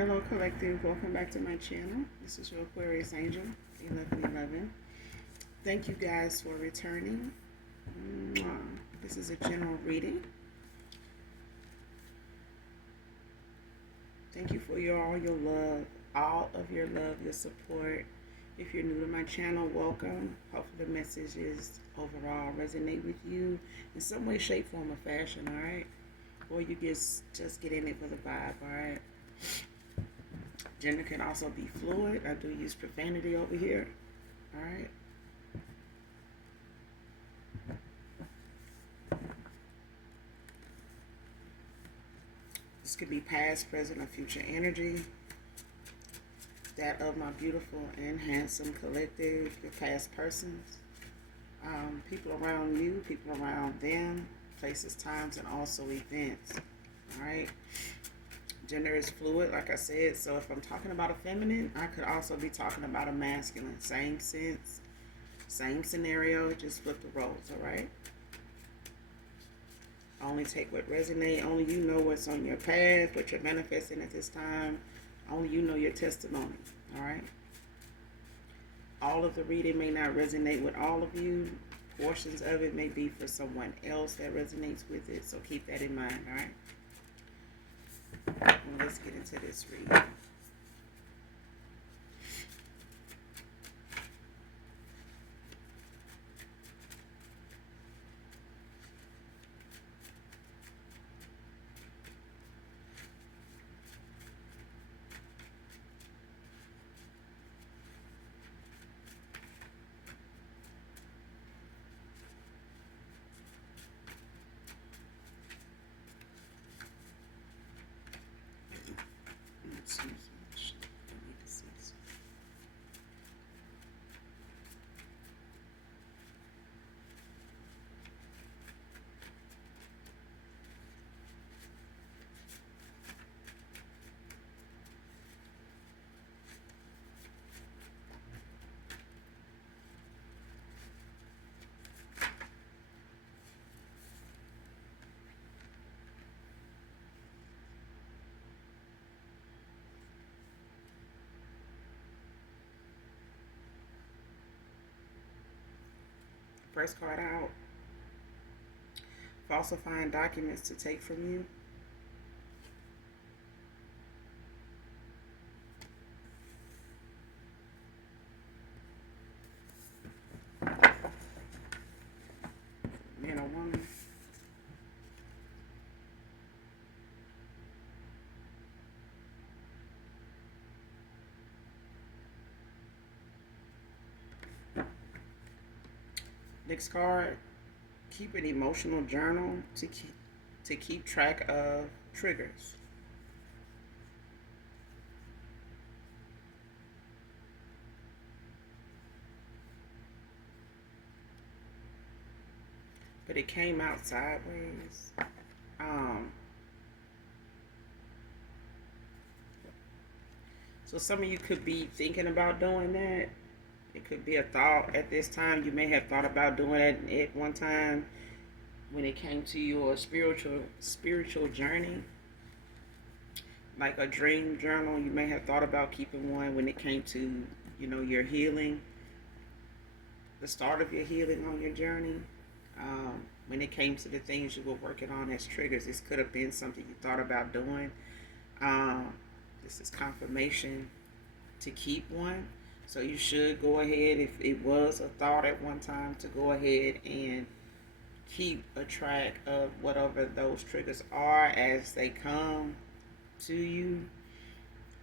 Hello, Collective. Welcome back to my channel. This is your Aquarius Angel, 1111. Thank you guys for returning. This is a general reading. Thank you for all your love, your support. If you're new to my channel, welcome. Hopefully the messages overall resonate with you in some way, shape, form, or fashion, all right? Or you just get in it for the vibe, all right? Gender can also be fluid. I do use profanity over here. All right. This could be past, present, or future energy. That of my beautiful and handsome collective, your past persons. People around you, people around them, places, times, and also events. All right. Gender is fluid, like I said, so if I'm talking about a feminine, I could also be talking about a masculine. Same sense, same scenario, just flip the roles, all right? Only take what resonates. Only you know what's on your path, what you're manifesting at this time. Only you know your testimony, all right? All of the reading may not resonate with all of you. Portions of it may be for someone else that resonates with it, so keep that in mind, all right? Let's get into this reading. First card out. Falsifying documents to take from you. Man or woman. Next card. Keep an emotional journal to keep track of triggers. But it came out sideways. So some of you could be thinking about doing that. It could be a thought at this time. You may have thought about doing it at one time when it came to your spiritual journey. Like a dream journal, you may have thought about keeping one when it came to, your healing, the start of your healing on your journey. When it came to the things you were working on as triggers, this could have been something you thought about doing. This is confirmation to keep one. So you should go ahead, if it was a thought at one time, to go ahead and keep a track of whatever those triggers are as they come to you.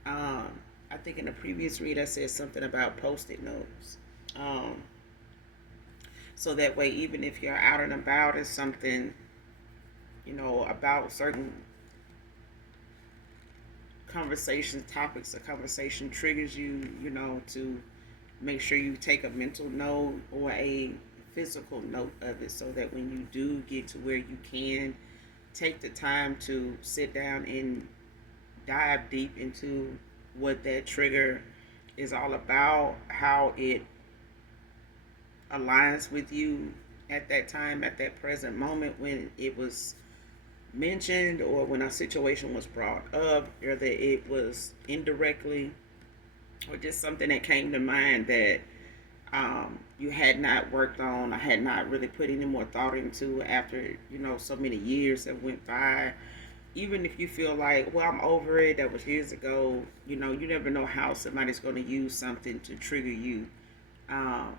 I think in the previous read I said something about post-it notes. So that way, even if you're out and about and something, about certain topics of conversation triggers you, to make sure you take a mental note or a physical note of it, so that when you do get to where you can take the time to sit down and dive deep into what that trigger is all about, how it aligns with you at that time, at that present moment when it was mentioned or when a situation was brought up, whether it was indirectly or just something that came to mind that you had not worked on or had not really put any more thought into after, so many years that went by. Even if you feel like, well, I'm over it, that was years ago, you never know how somebody's going to use something to trigger you, um,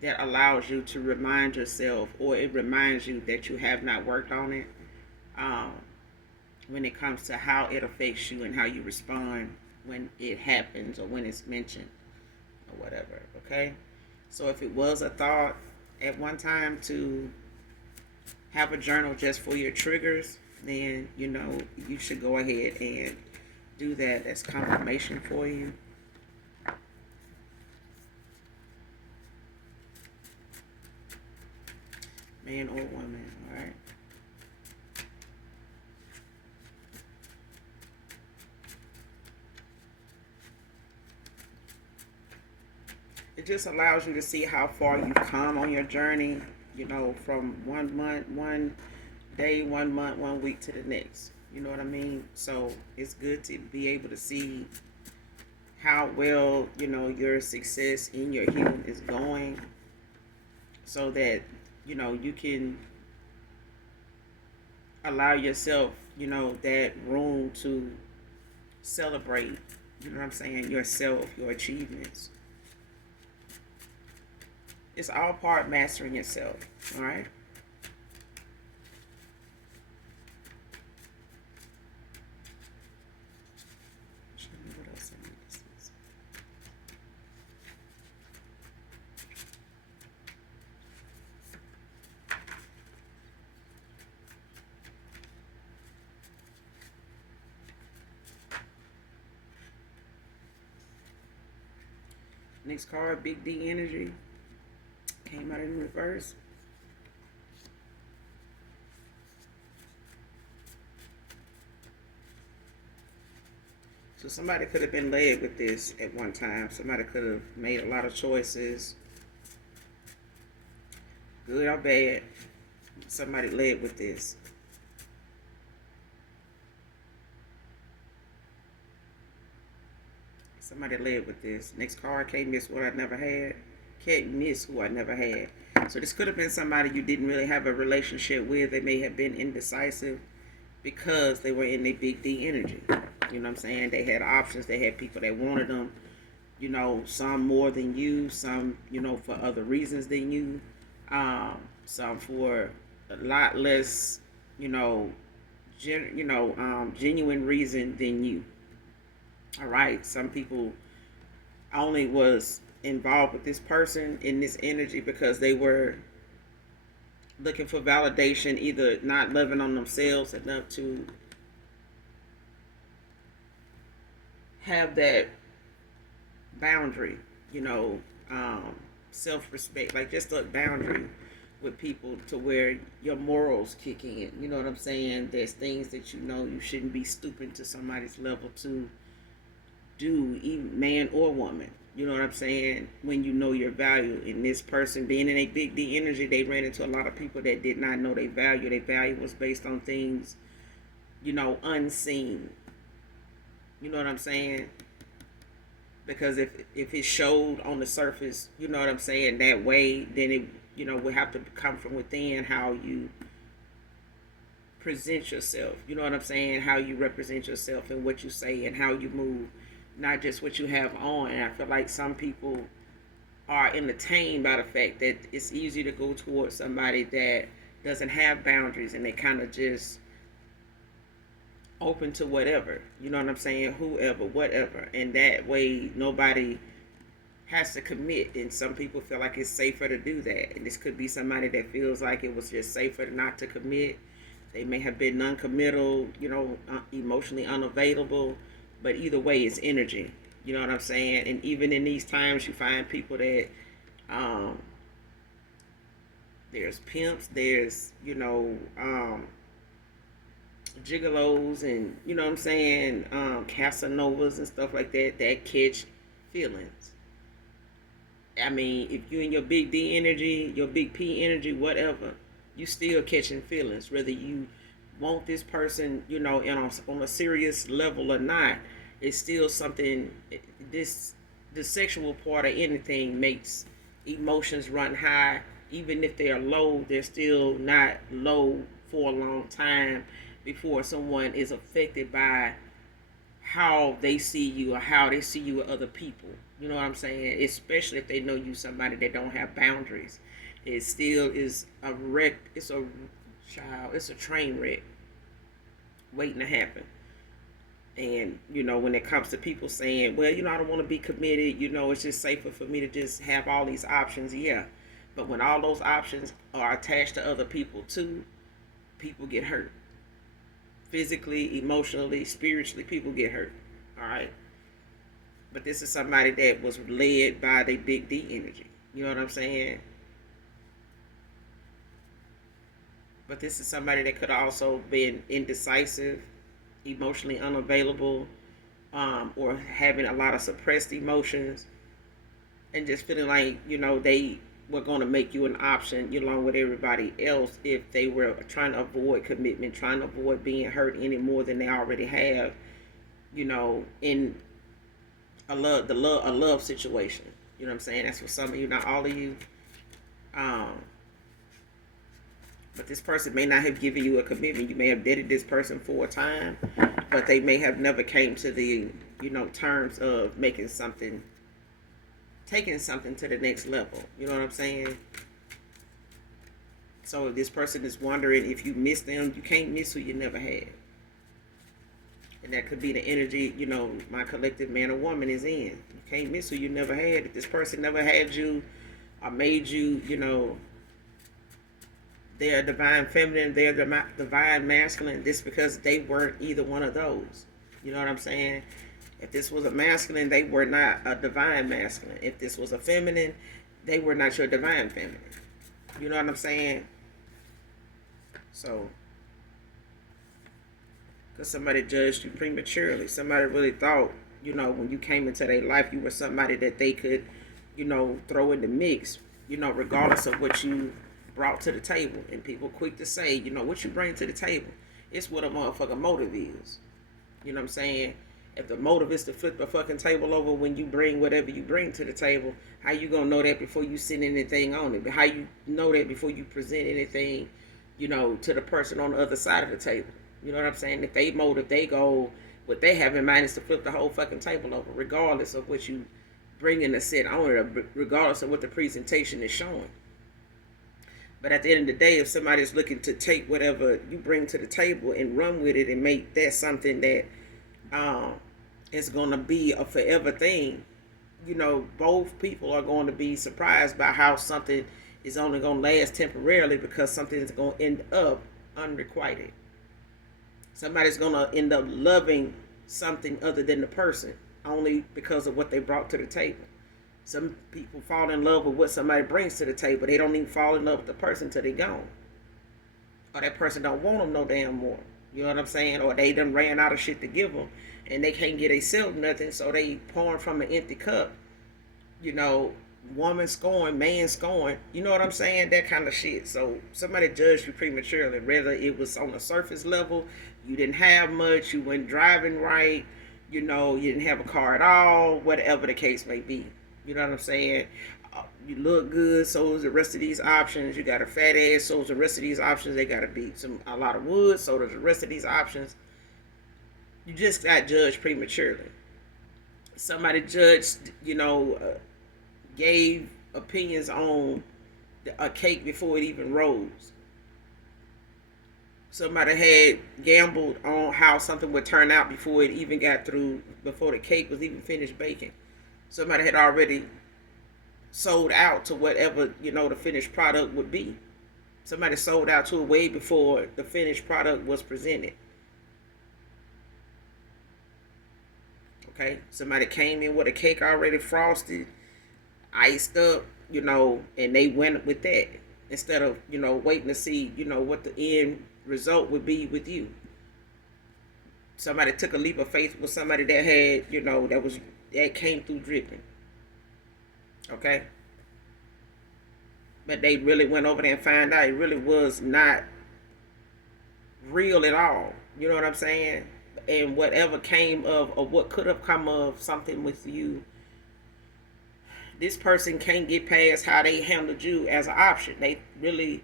that allows you to remind yourself, or it reminds you that you have not worked on it, um, when it comes to how it affects you and how you respond when it happens or when it's mentioned or whatever. Okay? So if it was a thought at one time to have a journal just for your triggers, then you should go ahead and do that. That's confirmation for you. Man or woman, all right? It just allows you to see how far you've come on your journey, from 1 month, 1 day, 1 month, 1 week to the next. You know what I mean? So it's good to be able to see how well, your success in your healing is going, so that, you can allow yourself, that room to celebrate, what I'm saying, yourself, your achievements. It's all part mastering yourself, all right? Show me what else I need to see. Next card, Big D Energy. Came out in reverse. So somebody could have been led with this at one time. Somebody could have made a lot of choices, good or bad. Somebody led with this. Somebody led with this. Next card, can't miss what I never had. Can't miss who I never had. So this could have been somebody you didn't really have a relationship with. They may have been indecisive because they were in their big D energy. You know what I'm saying? They had options. They had people that wanted them. Some more than you. Some, for other reasons than you. Some for a lot less, genuine reason than you. All right. Some people only was involved with this person in this energy because they were looking for validation, either not loving on themselves enough to have that boundary, self-respect, like just a boundary with people to where your morals kick in. You know what I'm saying? There's things that you shouldn't be stooping to somebody's level to do, even man or woman. You know what I'm saying? When you know your value. And this person being in a big D energy, they ran into a lot of people that did not know their value. Their value was based on things, unseen. You know what I'm saying? Because if it showed on the surface, you know what I'm saying, that way, then it, would have to come from within how you present yourself. You know what I'm saying? How you represent yourself and what you say and how you move, not just what you have on. And I feel like some people are entertained by the fact that it's easy to go towards somebody that doesn't have boundaries and they kind of just open to whatever, you know what I'm saying, whoever, whatever, and that way nobody has to commit. And some people feel like it's safer to do that, and this could be somebody that feels like it was just safer not to commit. They may have been non-committal, emotionally unavailable, but either way it's energy, you know what I'm saying. And even in these times you find people that there's pimps, there's gigolos, and what I'm saying, Casanovas and stuff like that catch feelings. I mean, if you in your big D energy, your big P energy, whatever, you still catching feelings, whether you want this person, on a serious level or not, it's still something. This the sexual part of anything makes emotions run high. Even if they're low, they're still not low for a long time before someone is affected by how they see you or how they see you with other people. You know what I'm saying? Especially if they know you somebody that don't have boundaries. It still is a wreck. It's a child. It's a train wreck waiting to happen. And when it comes to people saying, well, I don't want to be committed, it's just safer for me to just have all these options. Yeah. But when all those options are attached to other people too, people get hurt. Physically, emotionally, spiritually, people get hurt. All right. But this is somebody that was led by the big D energy. You know what I'm saying? But this is somebody that could also been indecisive, emotionally unavailable, or having a lot of suppressed emotions, and just feeling like they were going to make you an option along with everybody else if they were trying to avoid commitment, trying to avoid being hurt any more than they already have, in a love situation. You know what I'm saying? That's for some of you, not all of you. Um, but this person may not have given you a commitment. You may have dated this person for a time, but they may have never came to the terms of taking something to the next level. You know what I'm saying? So if this person is wondering if you miss them, you can't miss who you never had. And that could be the energy, my collective man or woman is in. You can't miss who you never had. If this person never had you or made you, they're divine feminine, they're divine masculine, this because they weren't either one of those. You know what I'm saying? If this was a masculine, they were not a divine masculine. If this was a feminine, they were not your divine feminine. You know what I'm saying? So, because somebody judged you prematurely. Somebody really thought, when you came into their life, you were somebody that they could, throw in the mix, regardless of what you brought to the table. And people quick to say, what you bring to the table. It's what a motherfucking motive is. You know what I'm saying? If the motive is to flip the fucking table over when you bring whatever you bring to the table, how you gonna know that before you send anything on it? But how you know that before you present anything, to the person on the other side of the table? You know what I'm saying? If they motive, they go, what they have in mind is to flip the whole fucking table over, regardless of what you bring in the set on it, regardless of what the presentation is showing. But at the end of the day, if somebody's looking to take whatever you bring to the table and run with it and make that something that is going to be a forever thing, both people are going to be surprised by how something is only going to last temporarily because something is going to end up unrequited. Somebody's going to end up loving something other than the person only because of what they brought to the table. Some people fall in love with what somebody brings to the table. They don't even fall in love with the person till they gone. Or that person don't want them no damn more. You know what I'm saying? Or they done ran out of shit to give them and they can't get themselves nothing, so they pouring from an empty cup. Woman scorn, man scorn. You know what I'm saying? That kind of shit. So somebody judged you prematurely, whether it was on the surface level, you didn't have much, you weren't driving right, you didn't have a car at all, whatever the case may be. You know what I'm saying? You look good, so is the rest of these options. You got a fat ass, so is the rest of these options. They got to be a lot of wood, so does the rest of these options. You just got judged prematurely. Somebody judged, gave opinions on a cake before it even rose. Somebody had gambled on how something would turn out before it even got through, before the cake was even finished baking. Somebody had already sold out to whatever, the finished product would be. Somebody sold out to it way before the finished product was presented. Okay? Somebody came in with a cake already frosted, iced up, and they went with that instead of, waiting to see, what the end result would be with you. Somebody took a leap of faith with somebody that had, that came through dripping. Okay? But they really went over there and found out it really was not real at all. You know what I'm saying? And whatever came of, or what could have come of something with you, this person can't get past how they handled you as an option. They really,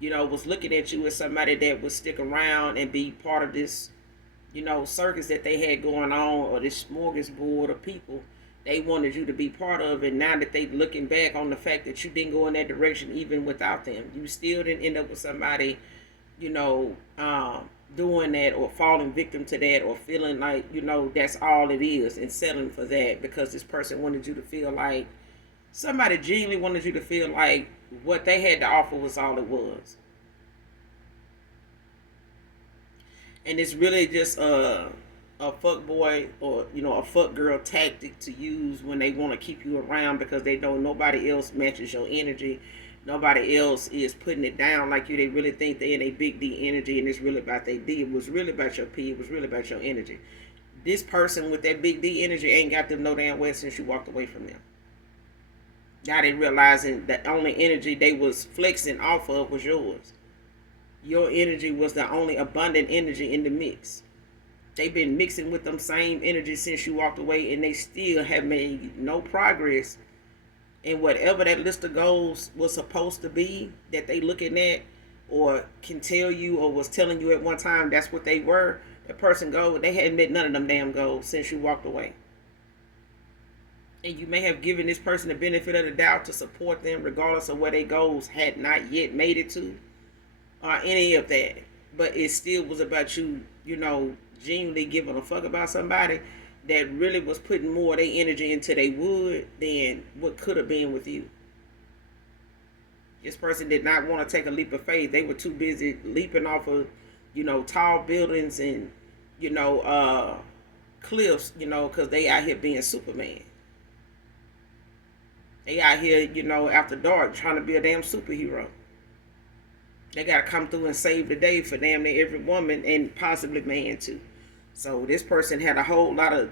was looking at you as somebody that would stick around and be part of this, circus that they had going on, or this smorgasbord of people they wanted you to be part of. And now that they looking back on the fact that you didn't go in that direction even without them, you still didn't end up with somebody, you know, doing that or falling victim to that or feeling like, that's all it is and settling for that because this person wanted you to feel like, somebody genuinely wanted you to feel like what they had to offer was all it was. And it's really just a fuck boy or a fuck girl tactic to use when they want to keep you around because they know nobody else matches your energy. Nobody else is putting it down like you. They really think they in a big D energy and it's really about their D. It was really about your P. It was really about your energy. This person with that big D energy ain't got them no damn well since you walked away from them. Now they realizing the only energy they was flexing off of was yours. Your energy was the only abundant energy in the mix. They've been mixing with them same energy since you walked away, and they still have made no progress in whatever that list of goals was supposed to be that they looking at or can tell you or was telling you at one time that's what they were. That person go, they hadn't met none of them damn goals since you walked away. And you may have given this person the benefit of the doubt to support them regardless of where their goals had not yet made it to or any of that. But it still was about you, genuinely giving a fuck about somebody that really was putting more of their energy into they would than what could have been with you. This person did not want to take a leap of faith. They were too busy leaping off of, tall buildings and, cliffs, because they out here being Superman. They out here, after dark trying to be a damn superhero. They got to come through and save the day for damn near every woman and possibly man too. So this person had a whole lot of,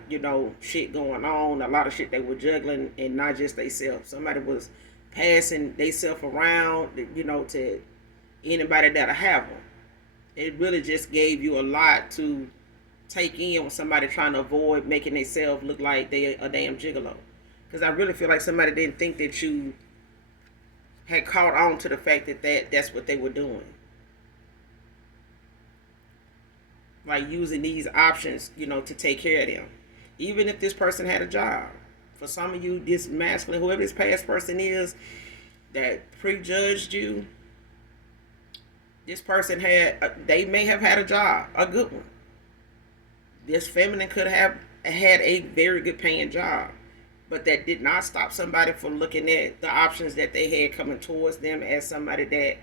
shit going on, a lot of shit they were juggling, and not just themselves. Somebody was passing themselves around, to anybody that'll have them. It really just gave you a lot to take in when somebody trying to avoid making themselves look like they a damn gigolo. Because I really feel like somebody didn't think that you had caught on to the fact that that's what they were doing. Like using these options, to take care of them. Even if this person had a job. For some of you, this masculine, whoever this past person is that prejudged you, this person they may have had a job, a good one. This feminine could have had a very good paying job. But that did not stop somebody from looking at the options that they had coming towards them as somebody that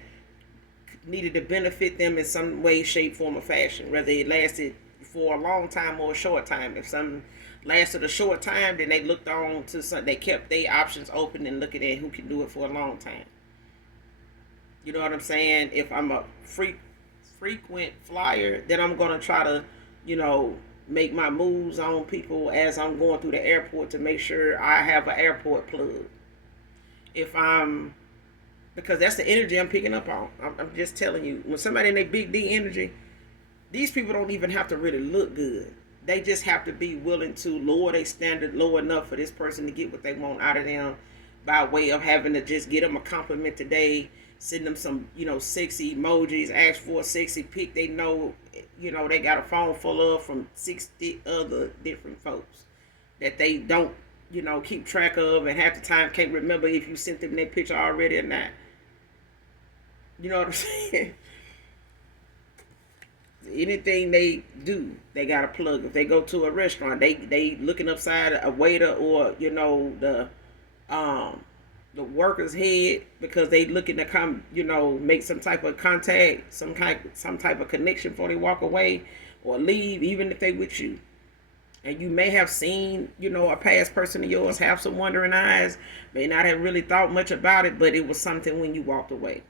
needed to benefit them in some way, shape, form, or fashion. Whether it lasted for a long time or a short time. If some lasted a short time, then they looked on to some. They kept their options open and looking at who can do it for a long time. You know what I'm saying? If I'm a frequent flyer, then I'm gonna try to, make my moves on people as I'm going through the airport to make sure I have an airport plug. Because that's the energy I'm picking up on. I'm just telling you, when somebody in a big D energy, these people don't even have to really look good. They just have to be willing to lower their standard low enough for this person to get what they want out of them by way of having to just get them a compliment today, send them some, sexy emojis, ask for a sexy pic they know, they got a phone full of from 60 other different folks that they don't, keep track of and half the time can't remember if you sent them that picture already or not. You know what I'm saying? Anything they do, they got a plug. If they go to a restaurant, they looking upside a waiter or, the worker's head because they looking to come, make some type of contact, some type of connection before they walk away or leave, even if they with you. And you may have seen, a past person of yours have some wondering eyes, may not have really thought much about it, but it was something when you walked away.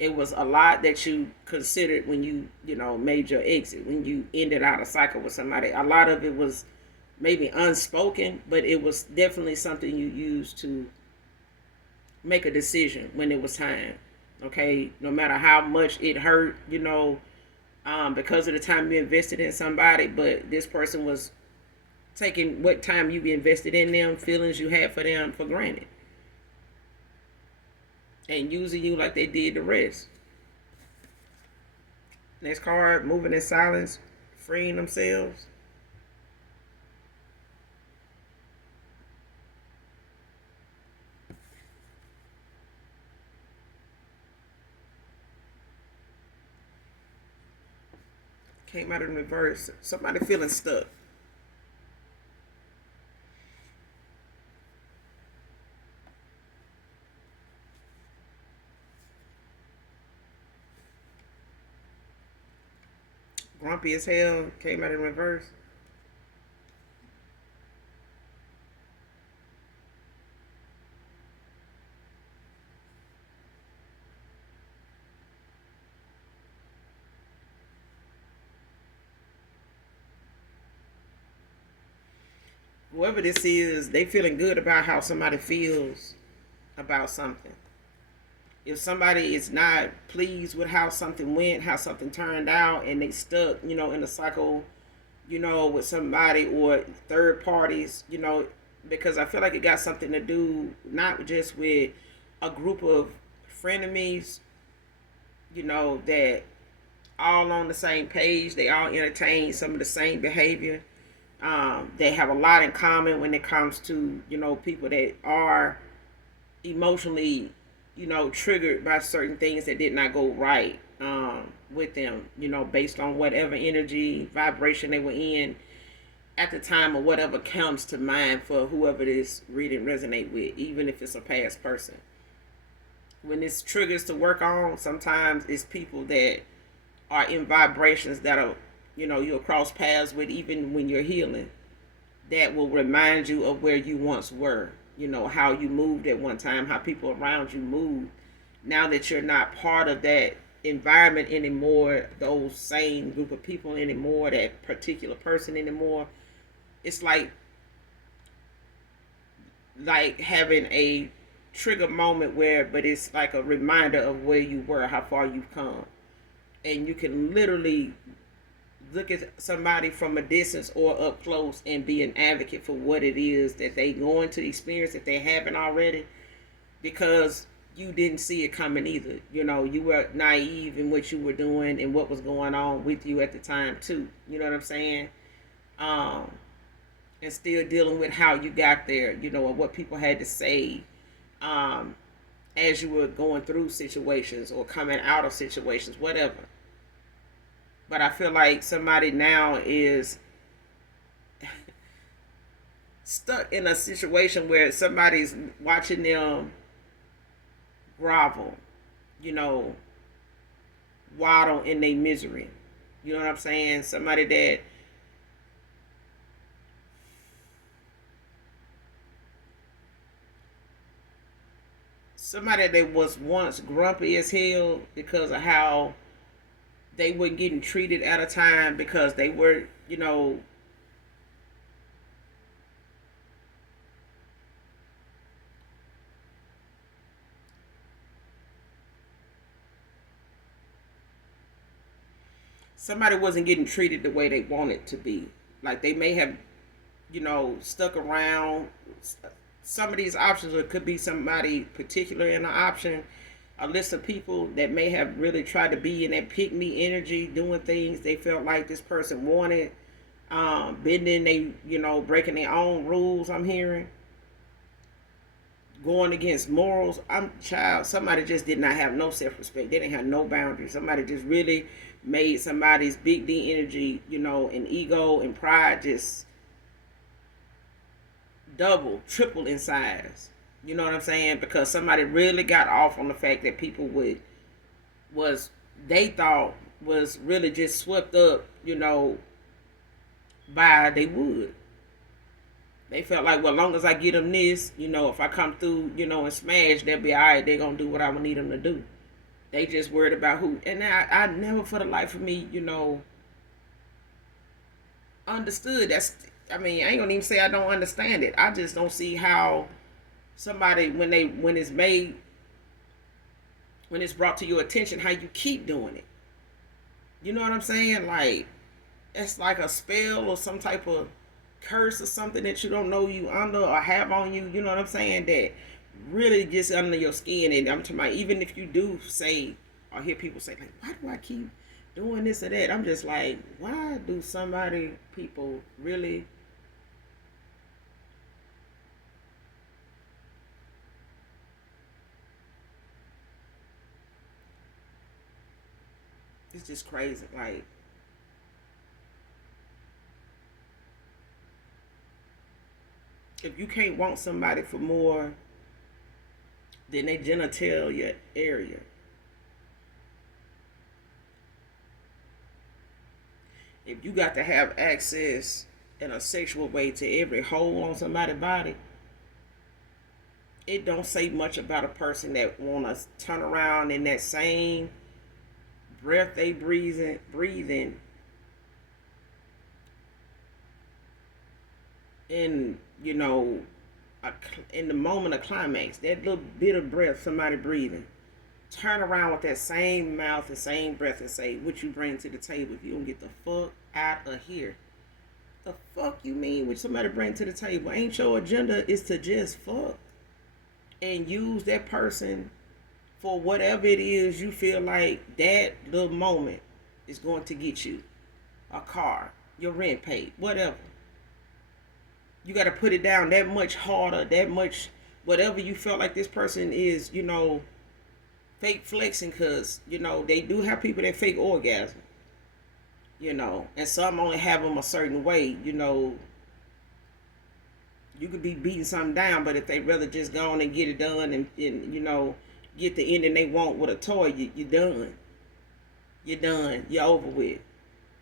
It was a lot that you considered when you, made your exit, when you ended out a cycle with somebody. A lot of it was maybe unspoken, but it was definitely something you used to make a decision when it was time. Okay, no matter how much it hurt, because of the time you invested in somebody, but this person was taking what time you invested in them, feelings you had for them for granted, and using you like they did the rest. Next card, moving in silence, freeing themselves. Came out in reverse. Somebody feeling stuck. Grumpy as hell. Came out in reverse. Whoever this is, they feeling good about how somebody feels about something. If somebody is not pleased with how something went, how something turned out, and they stuck, in a cycle, with somebody or third parties, because I feel like it got something to do not just with a group of frenemies, that all on the same page, they all entertain some of the same behavior. They have a lot in common when it comes to people that are emotionally triggered by certain things that did not go right with them, based on whatever energy vibration they were in at the time, or whatever comes to mind for whoever this reading resonate with, even if it's a past person. When this triggers to work on, sometimes it's people that are in vibrations that are you'll cross paths with even when you're healing, that will remind you of where you once were, how you moved at one time, how people around you moved. Now that you're not part of that environment anymore, those same group of people anymore, that particular person anymore, it's like having a trigger moment but it's like a reminder of where you were, how far you've come. And you can literally look at somebody from a distance or up close and be an advocate for what it is that they going to experience if they haven't already, because you didn't see it coming either. You were naive in what you were doing and what was going on with you at the time too. You know what I'm saying? And still dealing with how you got there, or what people had to say as you were going through situations or coming out of situations, whatever. But I feel like somebody now is stuck in a situation where somebody's watching them grovel, waddle in their misery. You know what I'm saying? Somebody that was once grumpy as hell because of how they were getting treated at a time, because they were, somebody wasn't getting treated the way they wanted to be. Like they may have, stuck around some of these options, or it could be somebody particular in the option, a list of people that may have really tried to be in that pick me energy, doing things they felt like this person wanted, bending they, breaking their own rules. I'm hearing going against morals. Somebody just did not have no self-respect. They didn't have no boundaries. Somebody just really made somebody's big D energy, and ego and pride just double, triple in size. You know what I'm saying? Because somebody really got off on the fact that people they thought was really just swept up, by they would. They felt like, well, as long as I get them this, if I come through, and smash, they'll be all right. They're going to do what I need them to do. They just worried about who. And I never for the life of me, understood. I ain't going to even say I don't understand it. I just don't see how somebody, when it's brought to your attention, how you keep doing it. You know what I'm saying? Like, it's like a spell or some type of curse or something that you don't know you under or have on you. You know what I'm saying? That really gets under your skin. And I'm talking about, even if you do say or hear people say, like, why do I keep doing this or that? I'm just like, why do people really? It's just crazy. Like, if you can't want somebody for more than their genitalia area, if you got to have access in a sexual way to every hole on somebody's body, it don't say much about a person that wanna turn around in that same breath they breathing in, in the moment of climax, that little bit of breath somebody breathing, turn around with that same mouth and same breath and say, what you bring to the table if you don't get the fuck out of here. The fuck you mean what somebody bring to the table? Ain't your agenda is to just fuck and use that person for whatever it is you feel like that little moment is going to get you? A car, your rent paid, whatever. You got to put it down that much harder, that much, whatever you felt like this person is, fake flexing, because, they do have people that fake orgasm, and some only have them a certain way, you could be beating something down, but if they rather just go on and get it done and get the ending they want with a toy, you're done. You're done. You're over with.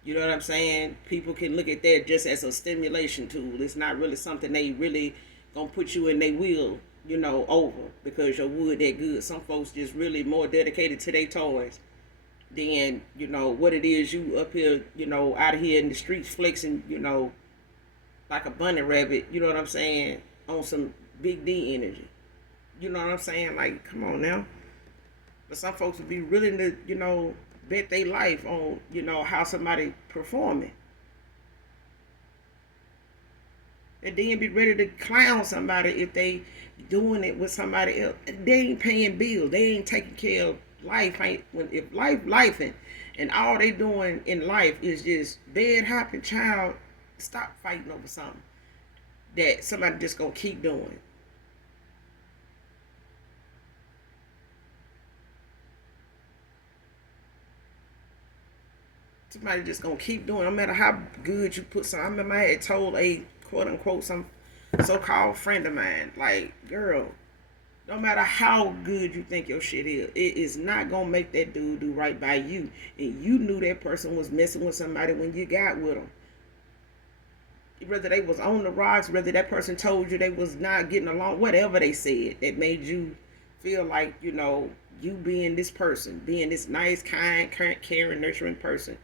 You know what I'm saying? People can look at that just as a stimulation tool. It's not really something they really gonna put you in their wheel, over because your wood that good. Some folks just really more dedicated to their toys than, what it is you up here, out of here in the streets flexing, like a bunny rabbit, you know what I'm saying, on some big D energy. You know what I'm saying? Like, come on now. But some folks would be willing to, bet their life on, how somebody performing. And then be ready to clown somebody if they doing it with somebody else. They ain't paying bills. They ain't taking care of life. If life and all they doing in life is just bed hopping, child, stop fighting over something that somebody just gonna keep doing. Somebody just gonna keep doing. No matter how good you put some. I remember I had told a quote unquote some so-called friend of mine, like, girl, no matter how good you think your shit is, it is not gonna make that dude do right by you. And you knew that person was messing with somebody when you got with them. Whether they was on the rocks, whether that person told you they was not getting along, whatever they said that made you feel like, you being this person, being this nice, kind, caring, nurturing person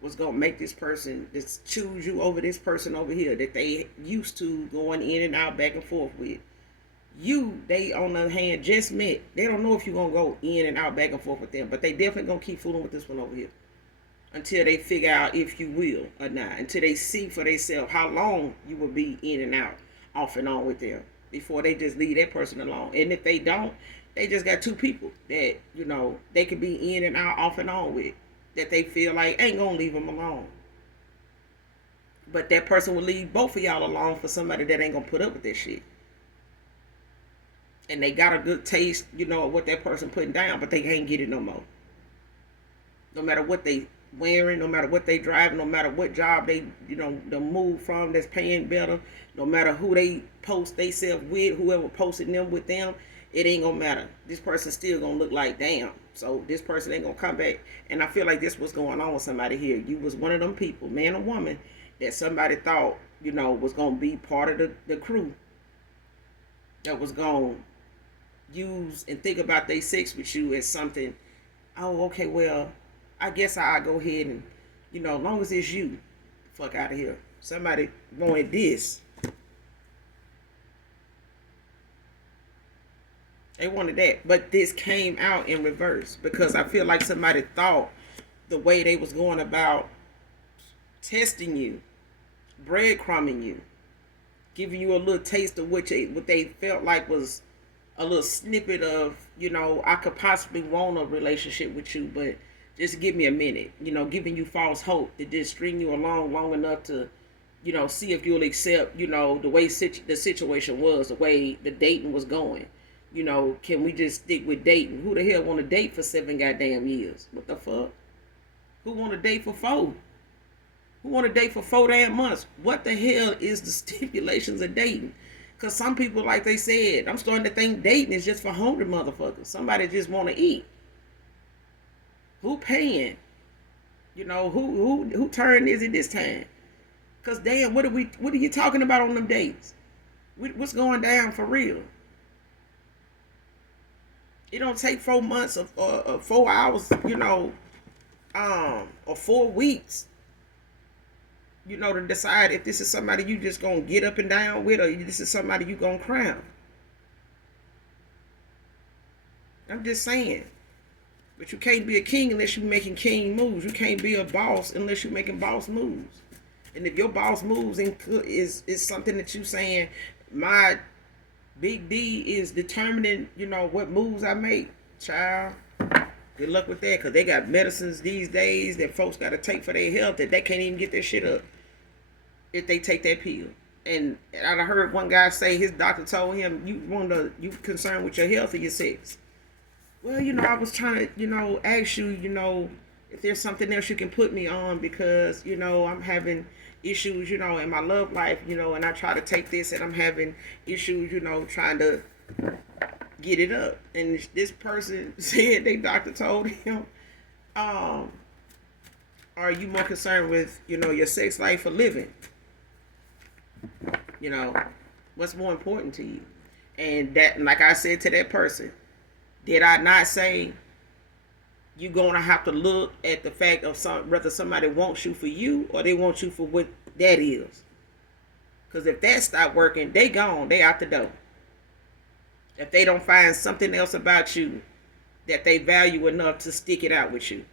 was gonna make this person just choose you over this person over here that they used to going in and out back and forth with. They on the other hand just met. They don't know if you're gonna go in and out back and forth with them, but they definitely gonna keep fooling with this one over here until they figure out if you will or not, until they see for themselves how long you will be in and out, off and on with them, before they just leave that person alone. And if they don't, they just got two people that, they could be in and out, off and on with, that they feel like ain't gonna leave them alone. But that person will leave both of y'all alone for somebody that ain't gonna put up with that shit. And they got a good taste, of what that person putting down, but they can't get it no more. No matter what they wearing, no matter what they driving, no matter what job they, the move from that's paying better, no matter who they post they self with, whoever posted them with them, it ain't gonna matter. This person still gonna look like damn. So this person ain't gonna come back. And I feel like this was going on with somebody here. You was one of them people, man or woman, that somebody thought, was gonna be part of the crew that was gonna use and think about their sex with you as something. Oh, okay, well, I guess I'll go ahead and, as long as it's you, fuck out of here. Somebody wanted this. They wanted that. But this came out in reverse because I feel like somebody thought the way they was going about testing you, breadcrumbing you, giving you a little taste of what they felt like was a little snippet of, I could possibly want a relationship with you, but just give me a minute, giving you false hope to just string you along long enough to, see if you'll accept, the way the situation was, the way the dating was going. Can we just stick with dating? Who the hell want to date for 7 goddamn years? What the fuck? Who want to date for 4? Who want to date for 4 damn months? What the hell is the stipulations of dating? Because some people, like they said, I'm starting to think dating is just for hungry motherfuckers. Somebody just want to eat. Who paying? Who turn is it this time? Because damn, what are you talking about on them dates? What's going down for real? It don't take 4 months or 4 hours, or 4 weeks, to decide if this is somebody you just gonna get up and down with, or this is somebody you gonna crown. I'm just saying. But you can't be a king unless you're making king moves. You can't be a boss unless you're making boss moves. And if your boss moves is something that you saying, my Big D is determining, what moves I make, child, good luck with that, because they got medicines these days that folks got to take for their health that they can't even get their shit up if they take that pill. And I heard one guy say his doctor told him, you concerned with your health or your sex? Well, I was trying to, ask you, if there's something else you can put me on, because, I'm having issues, in my love life, and I try to take this and I'm having issues, trying to get it up. And this person said their doctor told him, are you more concerned with, your sex life or living? What's more important to you? And that, like I said to that person, did I not say you're going to have to look at the fact of whether somebody wants you for you or they want you for what that is? Because if that stop working, they gone. They out the door. If they don't find something else about you that they value enough to stick it out with you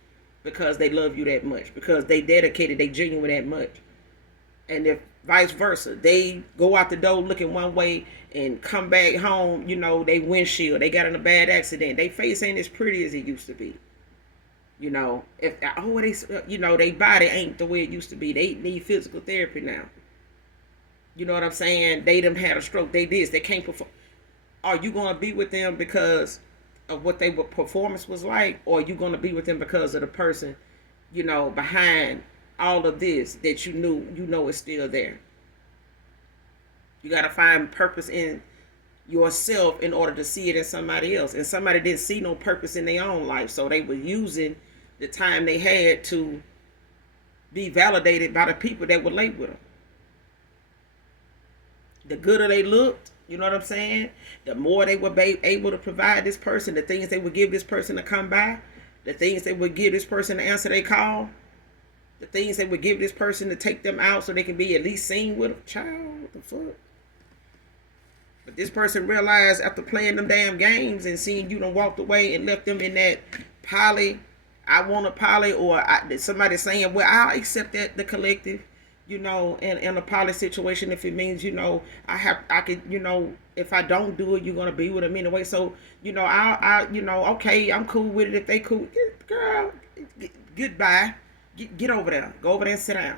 because they love you that much, because they dedicated, they genuine that much. And if vice versa, they go out the door looking one way and come back home, they windshield, they got in a bad accident, they face ain't as pretty as it used to be. If they body ain't the way it used to be. They need physical therapy now. You know what I'm saying? They done had a stroke. They can't perform. Are you gonna be with them because of what their performance was like, or are you gonna be with them because of the person, behind all of this that you know is still there? You gotta find purpose in yourself in order to see it in somebody else. And somebody didn't see no purpose in their own life, so they were using the time they had to be validated by the people that were late with them. The gooder they looked, you know what I'm saying? The more they were able to provide this person, the things they would give this person to come by, the things they would give this person to answer their call, the things they would give this person to take them out so they can be at least seen with them. Child, what the fuck? But this person realized after playing them damn games and seeing you done walked away and left them in that I want a poly, or somebody saying, well, I'll accept that the collective, in a poly situation if it means, I could, if I don't do it, you're gonna be with them anyway. So, okay, I'm cool with it if they cool. Girl, goodbye. Get over there. Go over there and sit down.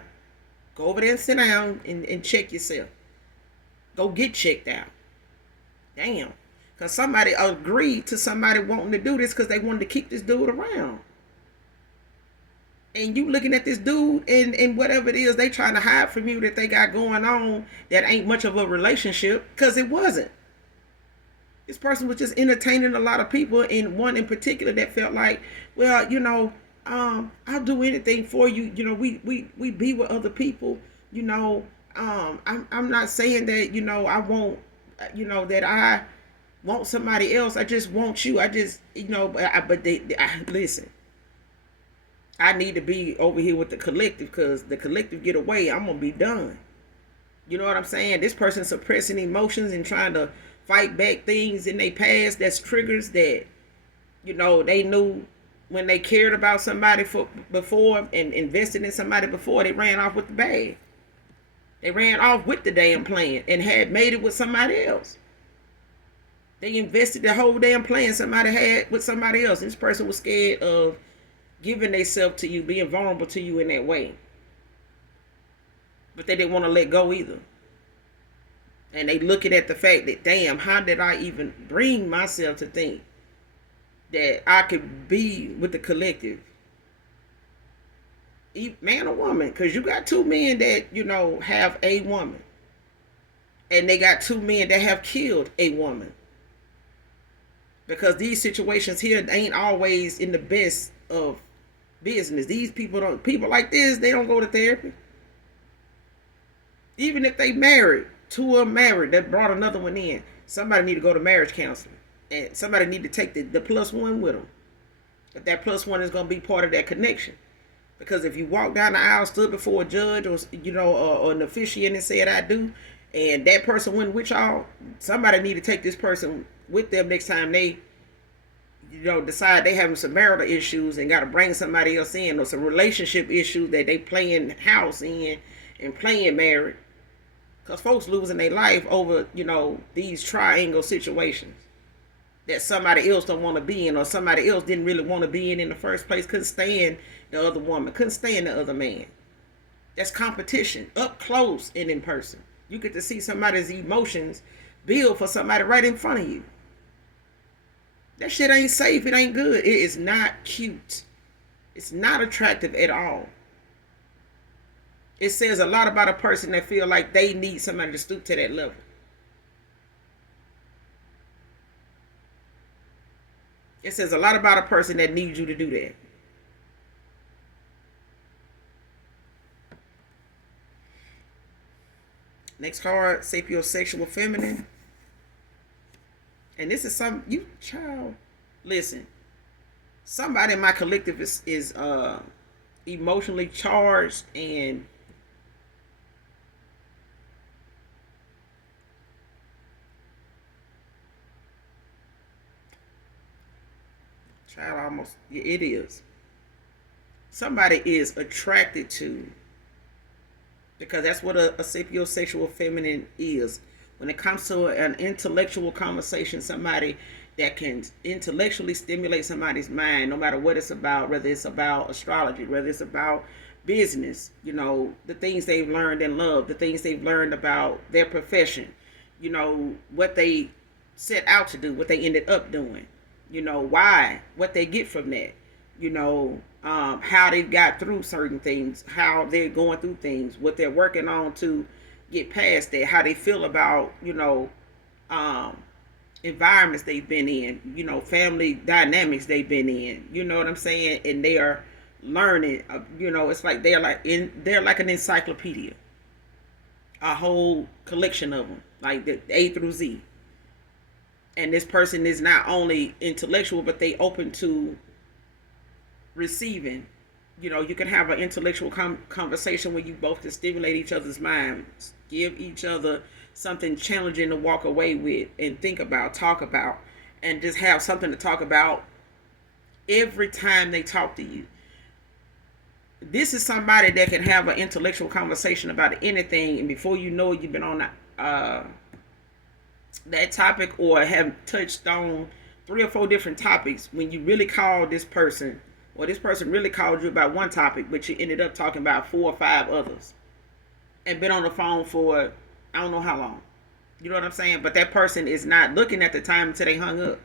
Go over there and sit down and check yourself. Go get checked out. Damn. Because somebody agreed to somebody wanting to do this because they wanted to keep this dude around. And you looking at this dude and whatever it is they trying to hide from you that they got going on that ain't much of a relationship, because it wasn't. This person was just entertaining a lot of people, and one in particular that felt like, well, I'll do anything for you. We be with other people. I'm not saying that, I won't, that I want somebody else. I just want you. I just, listen. I need to be over here with the collective, because the collective get away, I'm going to be done. You know what I'm saying? This person suppressing emotions and trying to fight back things in their past. That's triggers that, they knew when they cared about somebody for before and invested in somebody before, they ran off with the bag. They ran off with the damn plan and had made it with somebody else. They invested the whole damn plan somebody had with somebody else. And this person was scared of giving themselves to you, being vulnerable to you in that way. But they didn't want to let go either. And they looking at the fact that, damn, how did I even bring myself to think that I could be with the collective? Man or woman, because you got two men that, have a woman. And they got two men that have killed a woman. Because these situations here ain't always in the best of business. These people like this, they don't go to therapy. Even if they married, two of them married, that brought another one in. Somebody need to go to marriage counseling. And somebody need to take the plus one with them. But that plus one is going to be part of that connection. Because if you walk down the aisle, stood before a judge or an officiant and said, I do, and that person went with y'all, somebody need to take this person with them next time they decide they having some marital issues and got to bring somebody else in, or some relationship issues that they playing house in and playing married, because folks losing their life over these triangle situations that somebody else don't want to be in, or somebody else didn't really want to be in the first place, couldn't stand the other woman, couldn't stand the other man. That's competition up close and in person. You get to see somebody's emotions build for somebody right in front of you. That shit ain't safe. It ain't good. It is not cute. It's not attractive at all. It says a lot about a person that feel like they need somebody to stoop to that level. It says a lot about a person that needs you to do that. Next card, sapiosexual feminine. And this is child, listen. Somebody in my collective is emotionally charged and it is. Somebody is attracted to, because that's what a sapiosexual feminine is. When it comes to an intellectual conversation, somebody that can intellectually stimulate somebody's mind, no matter what it's about, whether it's about astrology, whether it's about business, the things they've learned in love, the things they've learned about their profession, what they set out to do, what they ended up doing, why, what they get from that, how they got through certain things, how they're going through things, what they're working on to get past that, how they feel about, environments they've been in, family dynamics they've been in, you know what I'm saying? And they are learning, it's like they're like an encyclopedia, a whole collection of them, like the A through Z. And this person is not only intellectual, but they open to receiving. You can have an intellectual conversation where you both can stimulate each other's minds, give each other something challenging to walk away with and think about, talk about, and just have something to talk about every time they talk to you. This is somebody that can have an intellectual conversation about anything, and before you know it, you've been on that topic, or have touched on 3 or 4 different topics when you really call this person, or this person really called you about one topic, but you ended up talking about 4 or 5 others and been on the phone for I don't know how long. You know what I'm saying? But that person is not looking at the time until they hung up,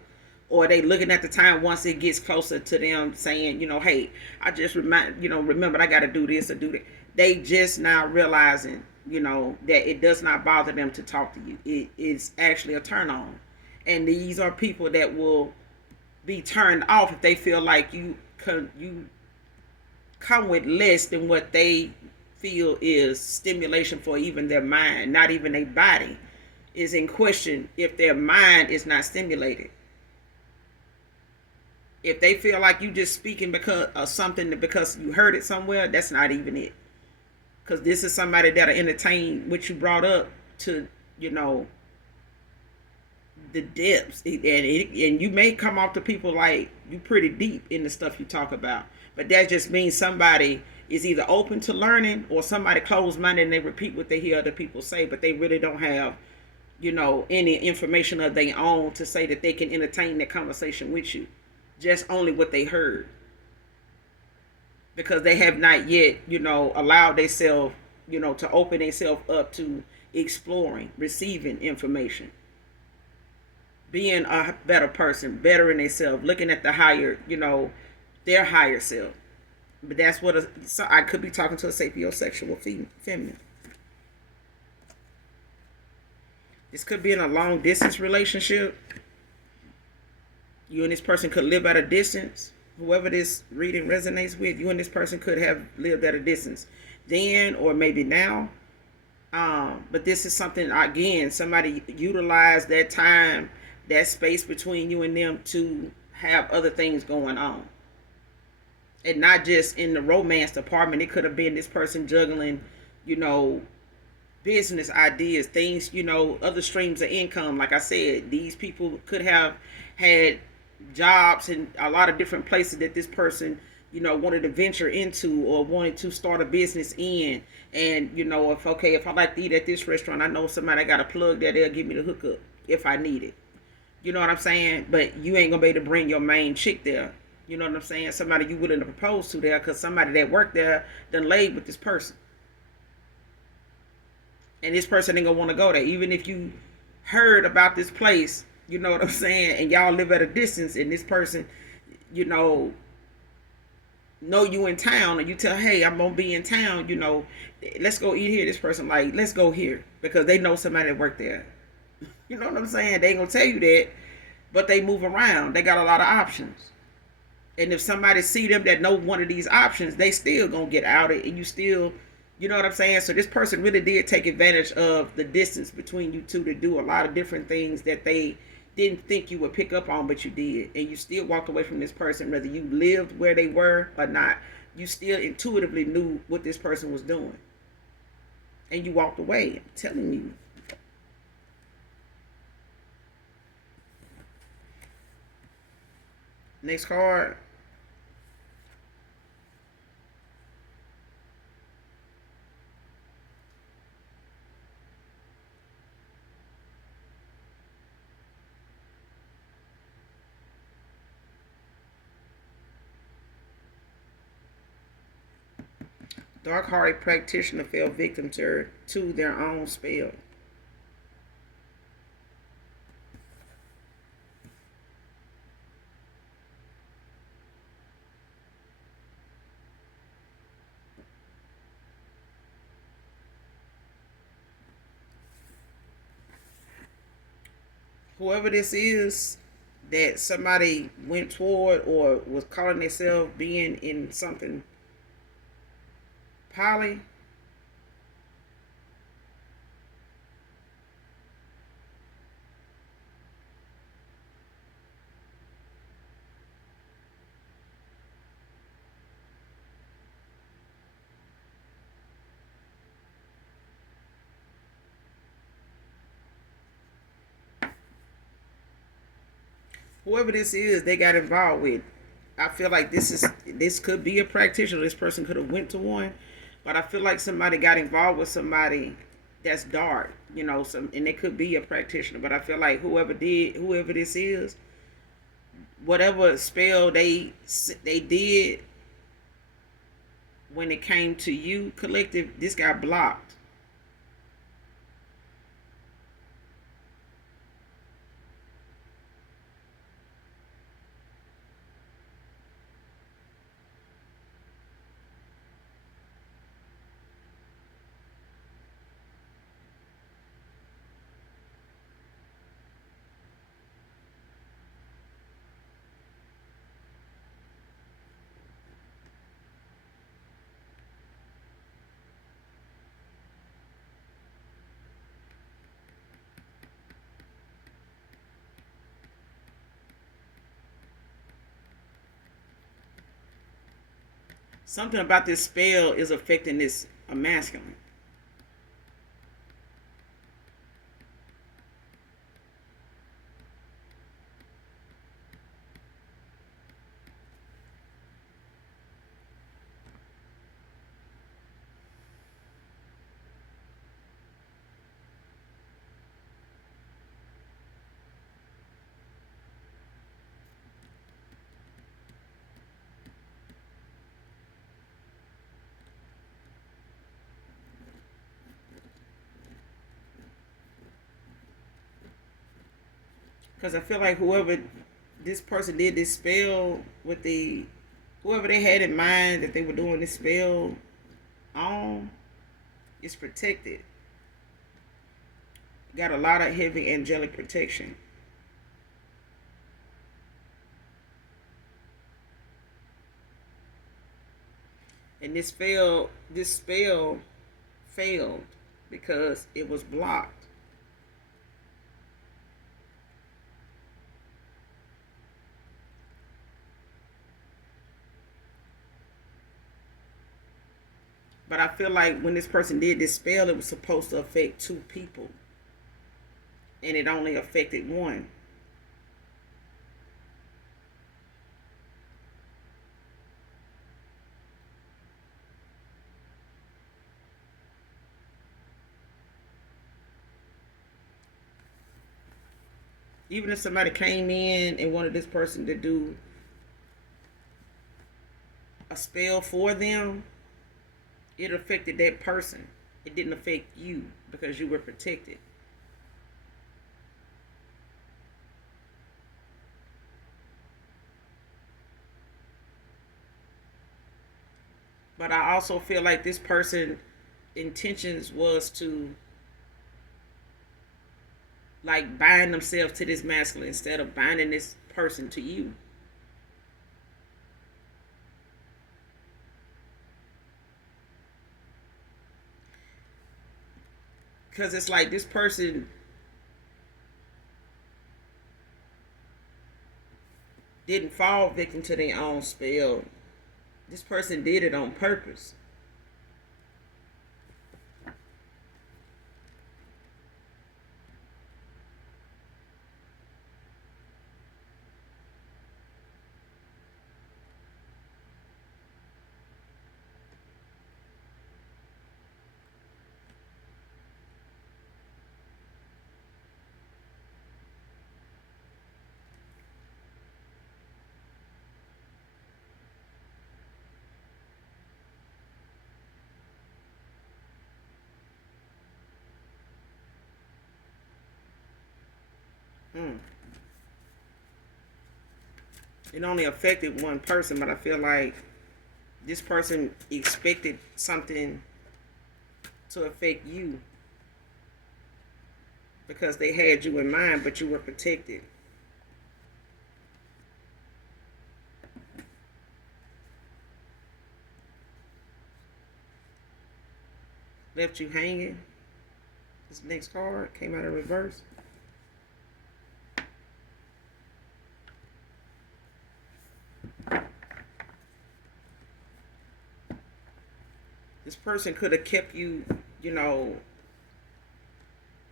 or they looking at the time once it gets closer to them saying, hey, I just remembered I got to do this or do that. They just now realizing, that it does not bother them to talk to you. It is actually a turn on. And these are people that will be turned off if they feel like you come with less than what they feel is stimulation for even their mind. Not even their body is in question if their mind is not stimulated. If they feel like you just speaking because of something because you heard it somewhere, that's not even it. Because this is somebody that'll entertain what you brought up to, the depths, and you may come off to people like you pretty deep in the stuff you talk about, but that just means somebody is either open to learning or somebody closed minded and they repeat what they hear other people say, but they really don't have, any information of their own to say that they can entertain that conversation with you. Just only what they heard, because they have not yet, allowed themselves, to open themselves up to exploring, receiving information, being a better person, bettering themselves, looking at the higher, their higher self. But that's what so I could be talking to a sapiosexual feminine. This could be in a long distance relationship. You and this person could live at a distance. Whoever this reading resonates with, you and this person could have lived at a distance then or maybe now. But this is something, again, somebody utilized that time, that space between you and them to have other things going on. And not just in the romance department. It could have been this person juggling, you know, business ideas, things, other streams of income. Like I said, these people could have had jobs in a lot of different places that this person, wanted to venture into or wanted to start a business in. And, if I like to eat at this restaurant, I know somebody got a plug that they'll give me the hookup if I need it. You know what I'm saying? But you ain't gonna be able to bring your main chick there. You know what I'm saying? Somebody you willing to propose to there, because somebody that worked there done laid with this person. And this person ain't gonna want to go there. Even if you heard about this place, you know what I'm saying, and y'all live at a distance, and this person, you know you in town, and you tell, hey, I'm gonna be in town, let's go eat here. This person like, let's go here, because they know somebody that worked there. You know what I'm saying? They ain't gonna tell you that, but they move around. They got a lot of options. And if somebody see them that know one of these options, they still gonna get outed, and you still, you know what I'm saying? So this person really did take advantage of the distance between you two to do a lot of different things that they didn't think you would pick up on, but you did. And you still walked away from this person, whether you lived where they were or not. You still intuitively knew what this person was doing. And you walked away. I'm telling you. Next card. Dark-hearted practitioner fell victim to their own spell. Whoever this is that somebody went toward or was calling themselves being in something poly, whoever this is, they got involved with. I feel like this could be a practitioner. This person could have went to one, but I feel like somebody got involved with somebody that's dark, and it could be a practitioner. But I feel like whoever this is, whatever spell they did when it came to you, collective, this got blocked. Something about this spell is affecting this masculine. Because I feel like whoever this person did this spell with whoever they had in mind that they were doing this spell on is protected. Got a lot of heavy angelic protection. And this spell failed because it was blocked. But I feel like when this person did this spell, it was supposed to affect two people, and it only affected one. Even if somebody came in and wanted this person to do a spell for them, it affected that person. It didn't affect you because you were protected. But I also feel like this person intentions was to like bind themselves to this masculine instead of binding this person to you. Because it's like this person didn't fall victim to their own spell. This person did it on purpose. Mm. It only affected one person, but I feel like this person expected something to affect you because they had you in mind, but you were protected. Left you hanging. This next card came out of reverse. This person could have kept you, you know,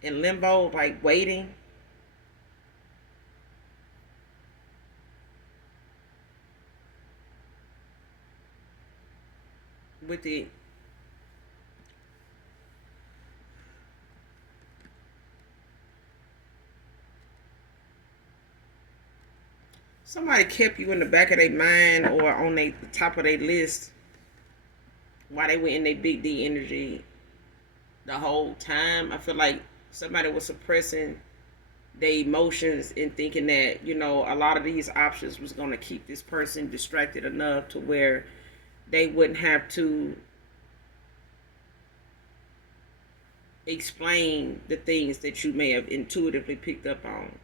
in limbo, like waiting. With the somebody kept you in the back of their mind or on the top of their list while they were in their big D energy the whole time. I feel like somebody was suppressing their emotions and thinking that, you know, a lot of these options was going to keep this person distracted enough to where they wouldn't have to explain the things that you may have intuitively picked up on,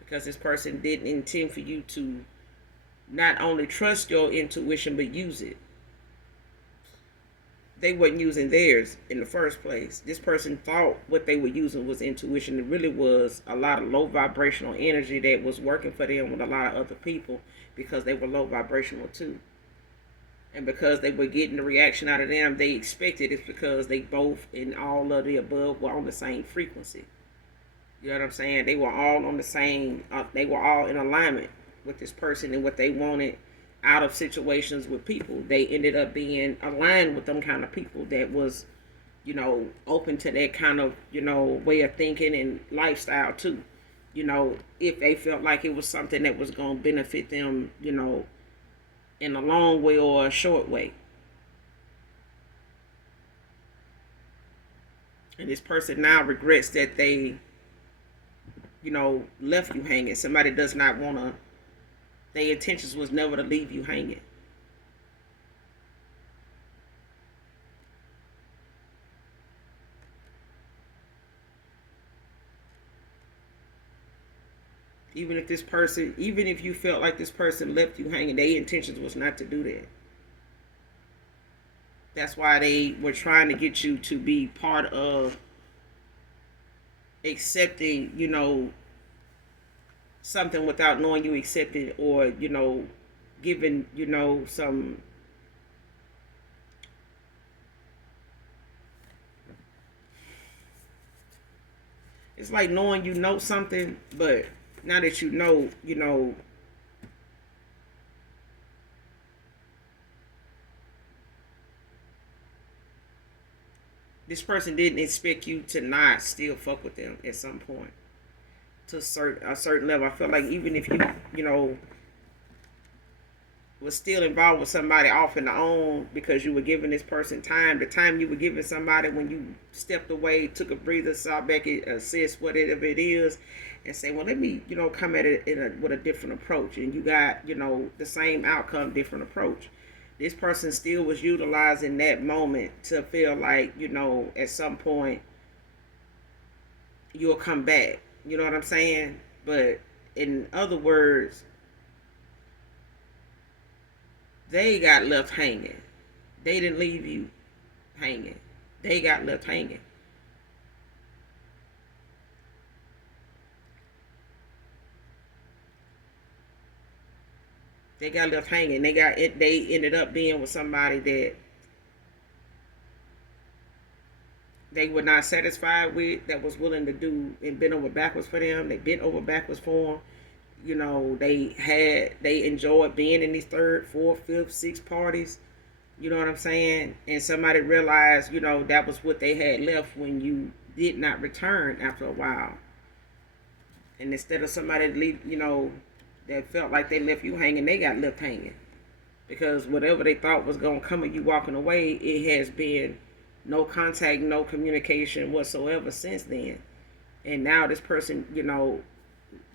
because this person didn't intend for you to not only trust your intuition but use it. They weren't using theirs in the first place. This person thought what they were using was intuition. It really was a lot of low vibrational energy that was working for them with a lot of other people because they were low vibrational too. And because they were getting the reaction out of them, they expected it's because they both and all of the above were on the same frequency. You know what I'm saying? They were all on the same, they were all in alignment with this person and what they wanted out of situations with people. They ended up being aligned with them kind of people that was, you know, open to that kind of, you know, way of thinking and lifestyle too. You know, if they felt like it was something that was going to benefit them, you know, in a long way or a short way. And this person now regrets that they left you hanging. Somebody does not want to, their intentions was never to leave you hanging. Even if you felt like this person left you hanging, their intentions was not to do that. That's why they were trying to get you to be part of accepting, something without knowing you accepted, or, giving, some, it's like knowing you know something, but now that this person didn't expect you to not still fuck with them at some point to a certain level. I feel like even if you know was still involved with somebody off and on because you were giving this person time, the time you were giving somebody when you stepped away, took a breather, saw back, assess whatever it is, and say, well, let me, come at it with a different approach. And you got, the same outcome, different approach. This person still was utilizing that moment to feel like, at some point you'll come back. You know what I'm saying? But in other words, they got left hanging. They didn't leave you hanging. They got left hanging. They got left hanging. They ended up being with somebody that they were not satisfied with, that was willing to do and bend over backwards for them. They bent over backwards for them. They enjoyed being in these third, fourth, fifth, sixth parties. You know what I'm saying? And somebody realized, that was what they had left when you did not return after a while. And instead of somebody that felt like they left you hanging, they got left hanging. Because whatever they thought was going to come of you walking away, it has been no contact, no communication whatsoever since then. And now this person,